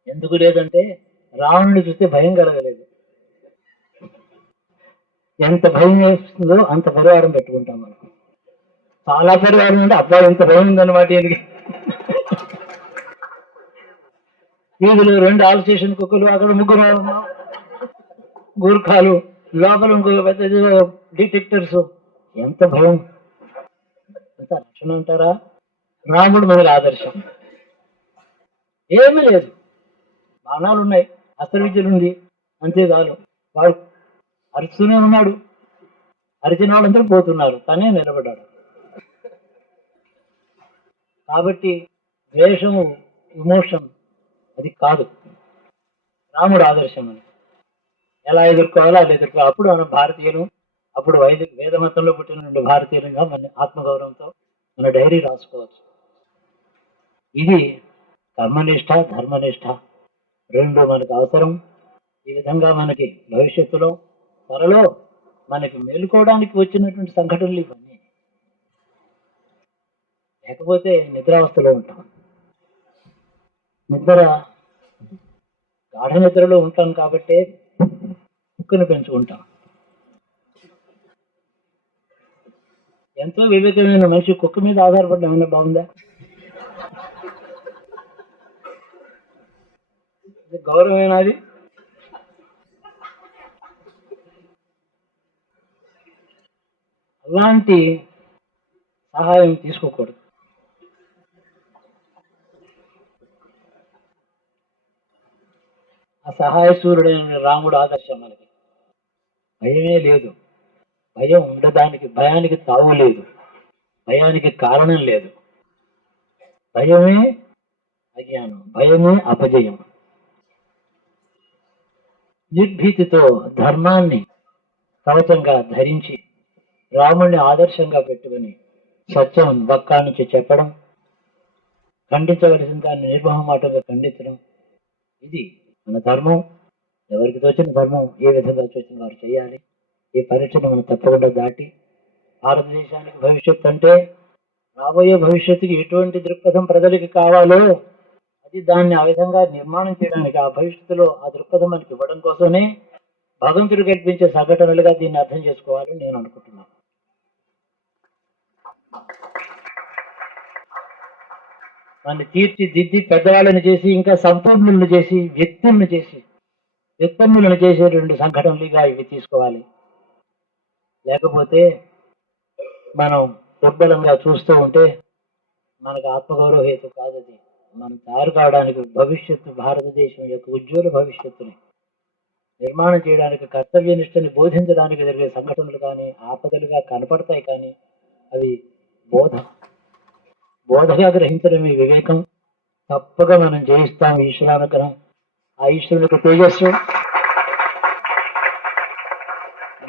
ఎందుకు లేదంటే రావణుని చూస్తే భయం కలగలేదు. ఎంత భయం వేస్తుందో అంత పరివారం పెట్టుకుంటాం మనం. చాలా పరివారం అంటే అబ్బా ఎంత భయం ఉందన్నమాట ఈయనకి. వీధులు 2 ఆల్ స్టేషన్ కుక్కలు, అక్కడ 3 గూర్ఖాలు, లోపల ఇంకొక పెద్ద డిటెక్టర్స్. ఎంత భయం! ఎంత రక్షణ అంటారా? రాముడు మనకి ఆదర్శం. ఏమీ లేదు, బాణాలు ఉన్నాయి, అస్త్ర విద్యలు ఉంది, అంతేకాదు. వాడు అరుస్తూనే ఉన్నాడు, అరిచిన వాళ్ళందరూ పోతున్నారు, తనే నిలబడ్డాడు. కాబట్టి ద్వేషము, ఇమోషన్ అది కాదు రాముడు ఆదర్శం అని. ఎలా ఎదుర్కోవాలో అలా ఎదుర్కోవాలి. అప్పుడు మన భారతీయులు, అప్పుడు వేదమతంలో పుట్టిన భారతీయులుగా మన ఆత్మగౌరవంతో మన డైరీ రాసుకోవచ్చు. ఇది కర్మనిష్ట, ధర్మనిష్ట రెండు మనకు అవసరం. ఈ విధంగా మనకి భవిష్యత్తులో త్వరలో మనకి మేలుకోవడానికి వచ్చినటువంటి సంఘటనలు ఇవన్నీ. లేకపోతే నిద్రావస్థలో ఉంటాం. గాఢ నిద్రలో ఉంటాం కాబట్టి కుక్కను పెంచుకుంటాం. ఎంతో వివేకమైన మనిషి కుక్క మీద ఆధారపడడం ఏమైనా బాగుందా? గౌరవమేనా అది? అలాంటి సహాయం తీసుకోకూడదు. ఆ సహాయ సూర్యుడైన రాముడు ఆదర్శం మనకి. భయమే లేదు, భయం ఉండడానికి, భయానికి తావు లేదు, భయానికి కారణం లేదు. భయమే అజ్ఞానం, భయమే అపజయం. నిర్భీతితో ధర్మాన్ని కవచంగా ధరించి రాముడిని ఆదర్శంగా పెట్టుకుని సత్యం వక్కా నుంచి చెప్పడం, ఖండించవలసిన దాన్ని నిర్మహమాటంగా ఖండించడం, ఇది మన ధర్మం. ఎవరికి తోచిన ధర్మం ఏ విధంగా తోచిన వారు చేయాలి. ఈ పరీక్షను మనం తప్పకుండా దాటి భారతదేశానికి భవిష్యత్తు అంటే, రాబోయే భవిష్యత్తుకి ఎటువంటి దృక్పథం ప్రజలకి కావాలో అది దాన్ని ఆ విధంగా నిర్మాణం చేయడానికి, ఆ భవిష్యత్తులో ఆ దృక్పథం మనకి ఇవ్వడం కోసమే భగవంతుడు కల్పించే సంఘటనలుగా దీన్ని అర్థం చేసుకోవాలని నేను అనుకుంటున్నాను. మనల్ని తీర్చిదిద్ది పెద్దవాళ్ళని చేసి, ఇంకా సంపూర్ణులను చేసి, వ్యక్తులను చేసేటువంటి సంఘటనలుగా ఇవి తీసుకోవాలి. లేకపోతే మనం దుర్బలంగా చూస్తూ ఉంటే మనకు ఆత్మగౌరవ హేతు కాదు. అది మనం తయారు కావడానికి, భవిష్యత్తు భారతదేశం యొక్క ఉజ్వల భవిష్యత్తుని నిర్మాణం చేయడానికి, కర్తవ్యనిష్టని బోధించడానికి జరిగే సంఘటనలు కానీ ఆపదలుగా కనపడతాయి. కానీ అవి బోధగా గ్రహించడమే వివేకం. తప్పగా మనం జయిస్తాం ఈశ్వరానుగ్రహం. ఆ ఈశ్వరునికి తేజస్సు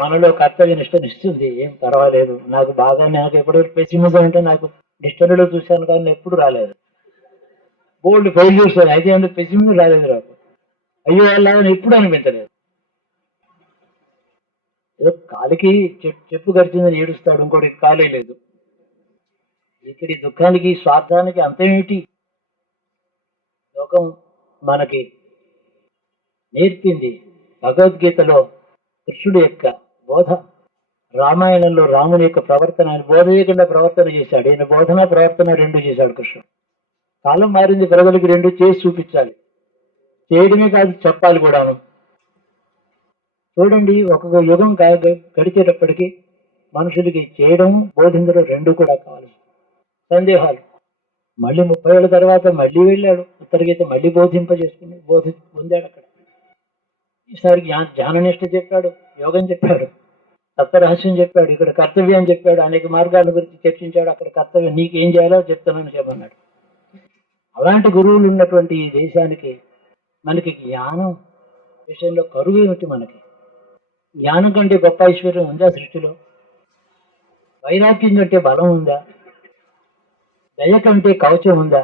మనలో కర్తవ్య నిష్ఠనిస్తుంది. ఏం పర్వాలేదు, నాకు ఎప్పుడు పెసిమిజం అంటే నాకు డిక్షనరీలో చూశాను కానీ ఎప్పుడు రాలేదు. బోల్డ్ ఫెయిల్యూర్స్ అయితే అందుకు పెసిమిజం రాలేదు నాకు. అయ్యో అలాగని ఎప్పుడు అనిపించలేదు. ఏదో కాలికి చెప్పు గడిచిందని ఏడుస్తాడు, ఇంకోటి కాలే లేదు. ఇక్కడి దుఃఖానికి స్వార్థానికి అంతేమిటి? లోకం మనకి నేర్పింది భగవద్గీతలో కృష్ణుడి యొక్క బోధ, రామాయణంలో రాముని యొక్క ప్రవర్తన. ఆయన బోధ చేయకుండా ప్రవర్తన చేశాడు. ఈయన బోధన ప్రవర్తన రెండు చేశాడు కృష్ణుడు. కాలం మారింది, ప్రజలకి రెండు చేసి చూపించాలి. చేయడమే కాదు, చెప్పాలి కూడాను. చూడండి, ఒక్కొక్క యుగం గడిచేటప్పటికి మనుషులకి చేయడం, బోధించడం రెండు కూడా కావాలి. సందేహాలు. మళ్ళీ 30 ఏళ్ళ తర్వాత మళ్ళీ వెళ్ళాడు ఉత్తరగీత, మళ్ళీ పొందాడు అక్కడ. ఈసారి జ్ఞాననిష్ట చెప్పాడు, యోగం చెప్పాడు, తత్వరహస్యం చెప్పాడు, ఇక్కడ కర్తవ్యం చెప్పాడు, అనేక మార్గాల గురించి చర్చించాడు. అక్కడ కర్తవ్యం నీకేం చేయాలో చెప్తానని చెప్పన్నాడు. అలాంటి గురువులు ఉన్నటువంటి ఈ దేశానికి మనకి జ్ఞానం విషయంలో కరువు ఏమిటి? మనకి జ్ఞానం కంటే గొప్ప ఐశ్వర్యం ఉందా సృష్టిలో? వైరాగ్యం కంటే బలం ఉందా? దయ కంటే కవచం ఉందా?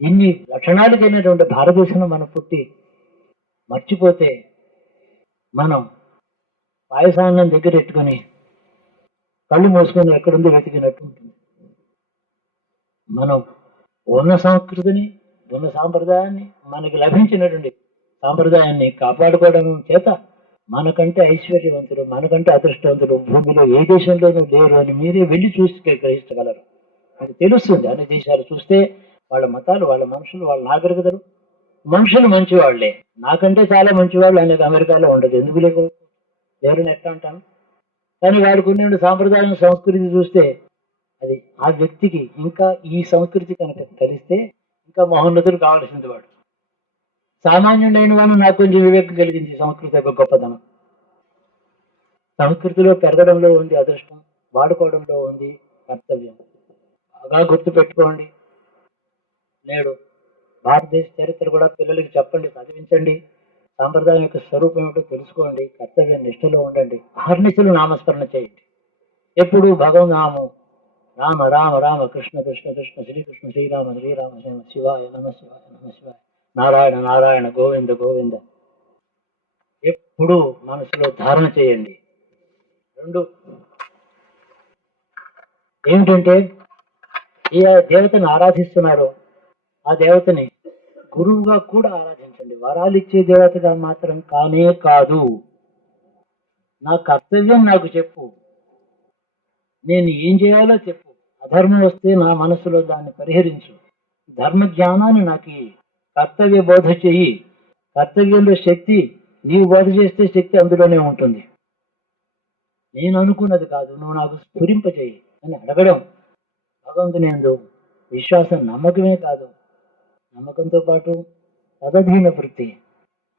ఇన్ని లక్షణాలు కలిగినటువంటి భారతదేశంలో మనం పుట్టి మర్చిపోతే మనం పాయసాన్నం దగ్గర పెట్టుకొని కళ్ళు మూసుకొని ఎక్కడుందో వెతికినట్టు ఉంటుంది. మనం ఉన్న సంస్కృతిని, ఉన్న సాంప్రదాయాన్ని, మనకి లభించినటువంటి సాంప్రదాయాన్ని కాపాడుకోవడం చేత మనకంటే ఐశ్వర్యవంతులు, మనకంటే అదృష్టవంతులు భూమిలో ఏ దేశంలోనూ లేరు అని మీరే వెళ్ళి చూసి గ్రహించగలరు. అది తెలుస్తుంది. అన్ని దేశాలు చూస్తే వాళ్ళ మతాలు, వాళ్ళ మనుషులు, వాళ్ళ నాగరికతలు, మనుషులు మంచివాళ్లే. నాకంటే చాలా మంచివాళ్ళు అనేది అమెరికాలో ఉండదు. ఎందుకు లేరని ఎట్లా అంటాను? కానీ వాడికి ఉన్న సాంప్రదాయం, సంస్కృతి చూస్తే అది ఆ వ్యక్తికి ఇంకా ఈ సంస్కృతి కనుక కలిస్తే ఇంకా మహోన్నతులు కావాల్సింది. వాడు సామాన్యుడైన వాడు నాకు కొంచెం వివేకం కలిగింది సంస్కృతి యొక్క గొప్పతనం. సంస్కృతిలో పెరగడంలో ఉంది అదృష్టం, వాడుకోవడంలో ఉంది కర్తవ్యం. బాగా గుర్తు పెట్టుకోండి. నేడు భారతదేశ చరిత్ర కూడా పిల్లలకి చెప్పండి, చదివించండి. సాంప్రదాయం యొక్క స్వరూపం ఏమిటో తెలుసుకోండి. కర్తవ్య నిష్ఠలో ఉండండి. అహర్నిశలు నామస్మరణ చేయండి. ఎప్పుడు భగవన్నామం, రామ రామ రామ కృష్ణ కృష్ణ కృష్ణ శ్రీకృష్ణ శ్రీరామ శ్రీరామ శివ శివాయ నమ శివాయ నమ శివాయ నారాయణ నారాయణ గోవింద గోవింద ఎప్పుడు మనసులో ధారణ చేయండి. రెండు ఏమిటంటే, ఏ దేవతను ఆరాధిస్తున్నారో ఆ దేవతని గురువుగా కూడా ఆరాధించండి. వరాలు ఇచ్చే దేవతగా మాత్రం కానే కాదు. నా కర్తవ్యం నాకు చెప్పు, నేను ఏం చేయాలో చెప్పు. అధర్మం వస్తే నా మనసులో దాన్ని పరిహరించు. ధర్మ జ్ఞానాన్ని నాకు కర్తవ్య బోధ చెయ్యి. కర్తవ్యంలో శక్తి నీవు బోధ చేస్తే శక్తి అందులోనే ఉంటుంది. నేను అనుకున్నది కాదు, నువ్వు నాకు స్ఫురింపచేయి అని అడగడం భగవంతుని యందు విశ్వాసం, నమ్మకమే కాదు, నమ్మకంతో పాటు తదధీన వృత్తి,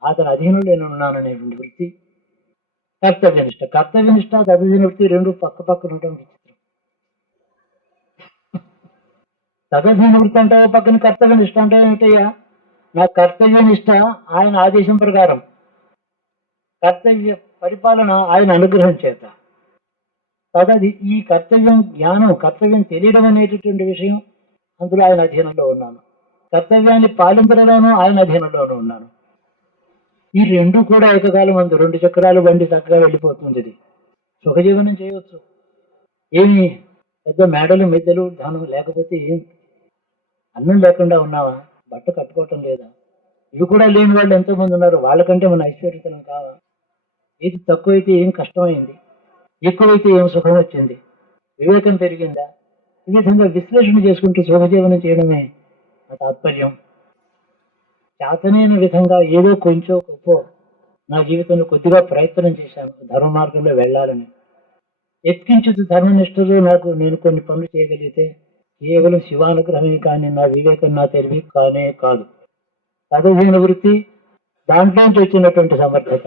అతని అధీనంలో నేను ఉన్నాననేటువంటి వృత్తి, కర్తవ్యనిష్ట. కర్తవ్యనిష్ట, తదధీన వృత్తి రెండు పక్క పక్కన ఉండడం విచిత్రం. తదధీన వృత్తి అంటే పక్కన కర్తవ్యనిష్ట అంటే ఏమిటయ్యా? నా కర్తవ్యనిష్ట ఆయన ఆదేశం ప్రకారం, కర్తవ్య పరిపాలన ఆయన అనుగ్రహం చేత. తదది ఈ కర్తవ్యం జ్ఞానం, కర్తవ్యం తెలియడం అనేటటువంటి విషయం, అందులో ఆయన అధీనంలో ఉన్నాను. కర్తవ్యాన్ని పాలించడంలోనూ ఆయన అధీనంలోనూ ఉన్నాను. ఈ రెండు కూడా ఏకకాలం అందు, రెండు చక్రాలు బండి చక్కగా వెళ్ళిపోతుంది. ఇది సుఖజీవనం చేయవచ్చు. ఏమి పెద్ద మేడలు మిద్దెలు ధనం లేకపోతే ఏం? అన్నం లేకుండా ఉన్నావా? బట్ట కట్టుకోవటం లేదా? ఇవి కూడా లేని వాళ్ళు ఎంతో మంది ఉన్నారు. వాళ్ళకంటే మన ఐశ్వర్యతనం కావా? ఏది తక్కువైతే ఏం కష్టమైంది, ఎక్కువైతే ఏం సుఖం వచ్చింది, వివేకం పెరిగిందా, ఈ విధంగా విశ్లేషణ చేసుకుంటూ సుఖజీవనం చేయడమే నా తాత్పర్యం. చేతనైన విధంగా ఏదో కొంచెం గొప్ప నా జీవితంలో కొద్దిగా ప్రయత్నం చేశాను ధర్మ మార్గంలో వెళ్ళాలని. ఎత్కించుతూ ధర్మనిష్టలో నాకు నేను కొన్ని పనులు చేయగలిగితే కేవలం శివానుగ్రహమే కానీ నా వివేకం నా తెలివి కానే కాదు. తదధీన వృత్తి, దాంట్లోంచి వచ్చినటువంటి సమర్థత,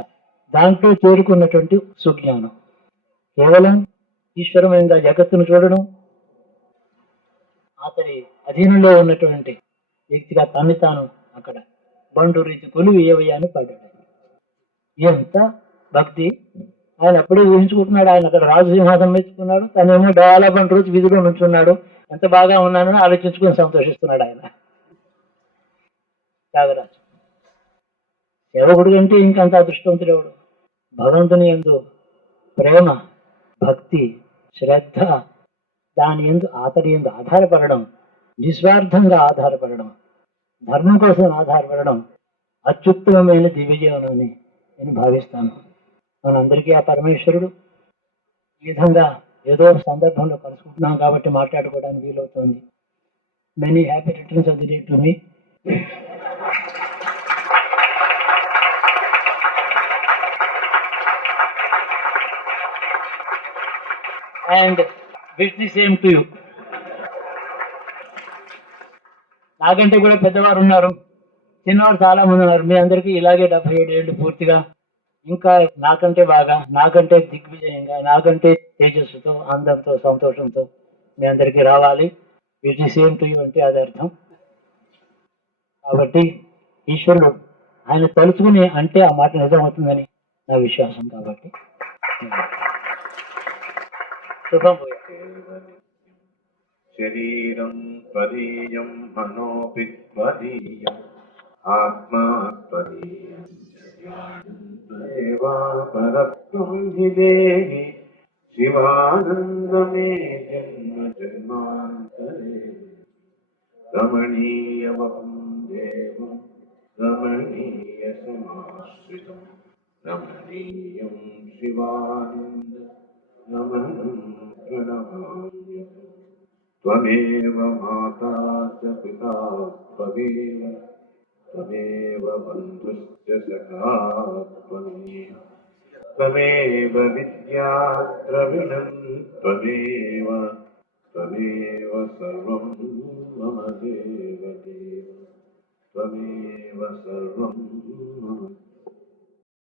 దాంట్లో చేరుకున్నటువంటి సుజ్ఞానం, కేవలం ఈశ్వరమయంగా జగత్తును చూడడం, అతడి అధీనంలో ఉన్నటువంటి వ్యక్తిగా తన్ని తాను అక్కడ బండు రీతి కొలువు ఏవయ్యా అని పడ్డాడు. ఎంత భక్తి! ఆయన అప్పుడే ఊహించుకుంటున్నాడు, ఆయన అక్కడ రాజు సింహాసనం మెచ్చుకున్నాడు, తనేమో డయాలా బండి రోజు వీధిలో నుంచున్నాడు, ఎంత బాగా ఉన్నానని ఆలోచించుకొని సంతోషిస్తున్నాడు ఆయన త్యాగరాజు. సేవకుడు అంటే ఇంకంత అదృష్టవంతుడు ఎవడు? భగవంతుని యందు ప్రేమ, భక్తి, శ్రద్ధ, దాని యందు అతడి యందు ఆధారపడడం, నిస్వార్థంగా ఆధారపడడం, ధర్మం కోసం ఆధారపడడం అత్యుత్తమమైన దివ్య జీవనం అని నేను భావిస్తాను. మనందరికీ ఆ పరమేశ్వరుడు ఈ విధంగా ఏదో ఒక సందర్భంలో కలుసుకుంటున్నాం కాబట్టి మాట్లాడుకోవడానికి వీలవుతోంది. Many happy returns of the day to me. And wish the same to you. నాకంటే కూడా పెద్దవారు ఉన్నారు, చిన్నవారు చాలా మంది ఉన్నారు. మీ అందరికీ ఇలాగే 77 ఏళ్ళు పూర్తిగా ఇంకా నాకంటే బాగా, నాకంటే దిగ్విజయంగా, నాకంటే తేజస్సుతో, అందంతో, సంతోషంతో మీ అందరికీ రావాలి. Which the same to you అంటే అది అర్థం. కాబట్టి ఈశ్వరుడు ఆయన తలుచుకుని అంటే ఆ మాట నిజమవుతుందని నా విశ్వాసం. కాబట్టి శుభం. శరీరం త్వదీయం మనోపి త్వదీయం ఆత్మా త్వదీయం దేవా పరత్వం హి దేహి శివానందమే జన్మ జన్మాంతరే రమణీయవహం దేవం రమణీయ సమాశ్రితం రమణీయం శివానంద రమణం ప్రణమామ్యహం. त्वमेव माता च पिता त्वमेव त्वमेव बन्धुश्च सखा त्वमेव त्वमेव विद्या द्रविणं त्वमेव त्वमेव सर्वं मम देव देव त्वमेव सर्वं मम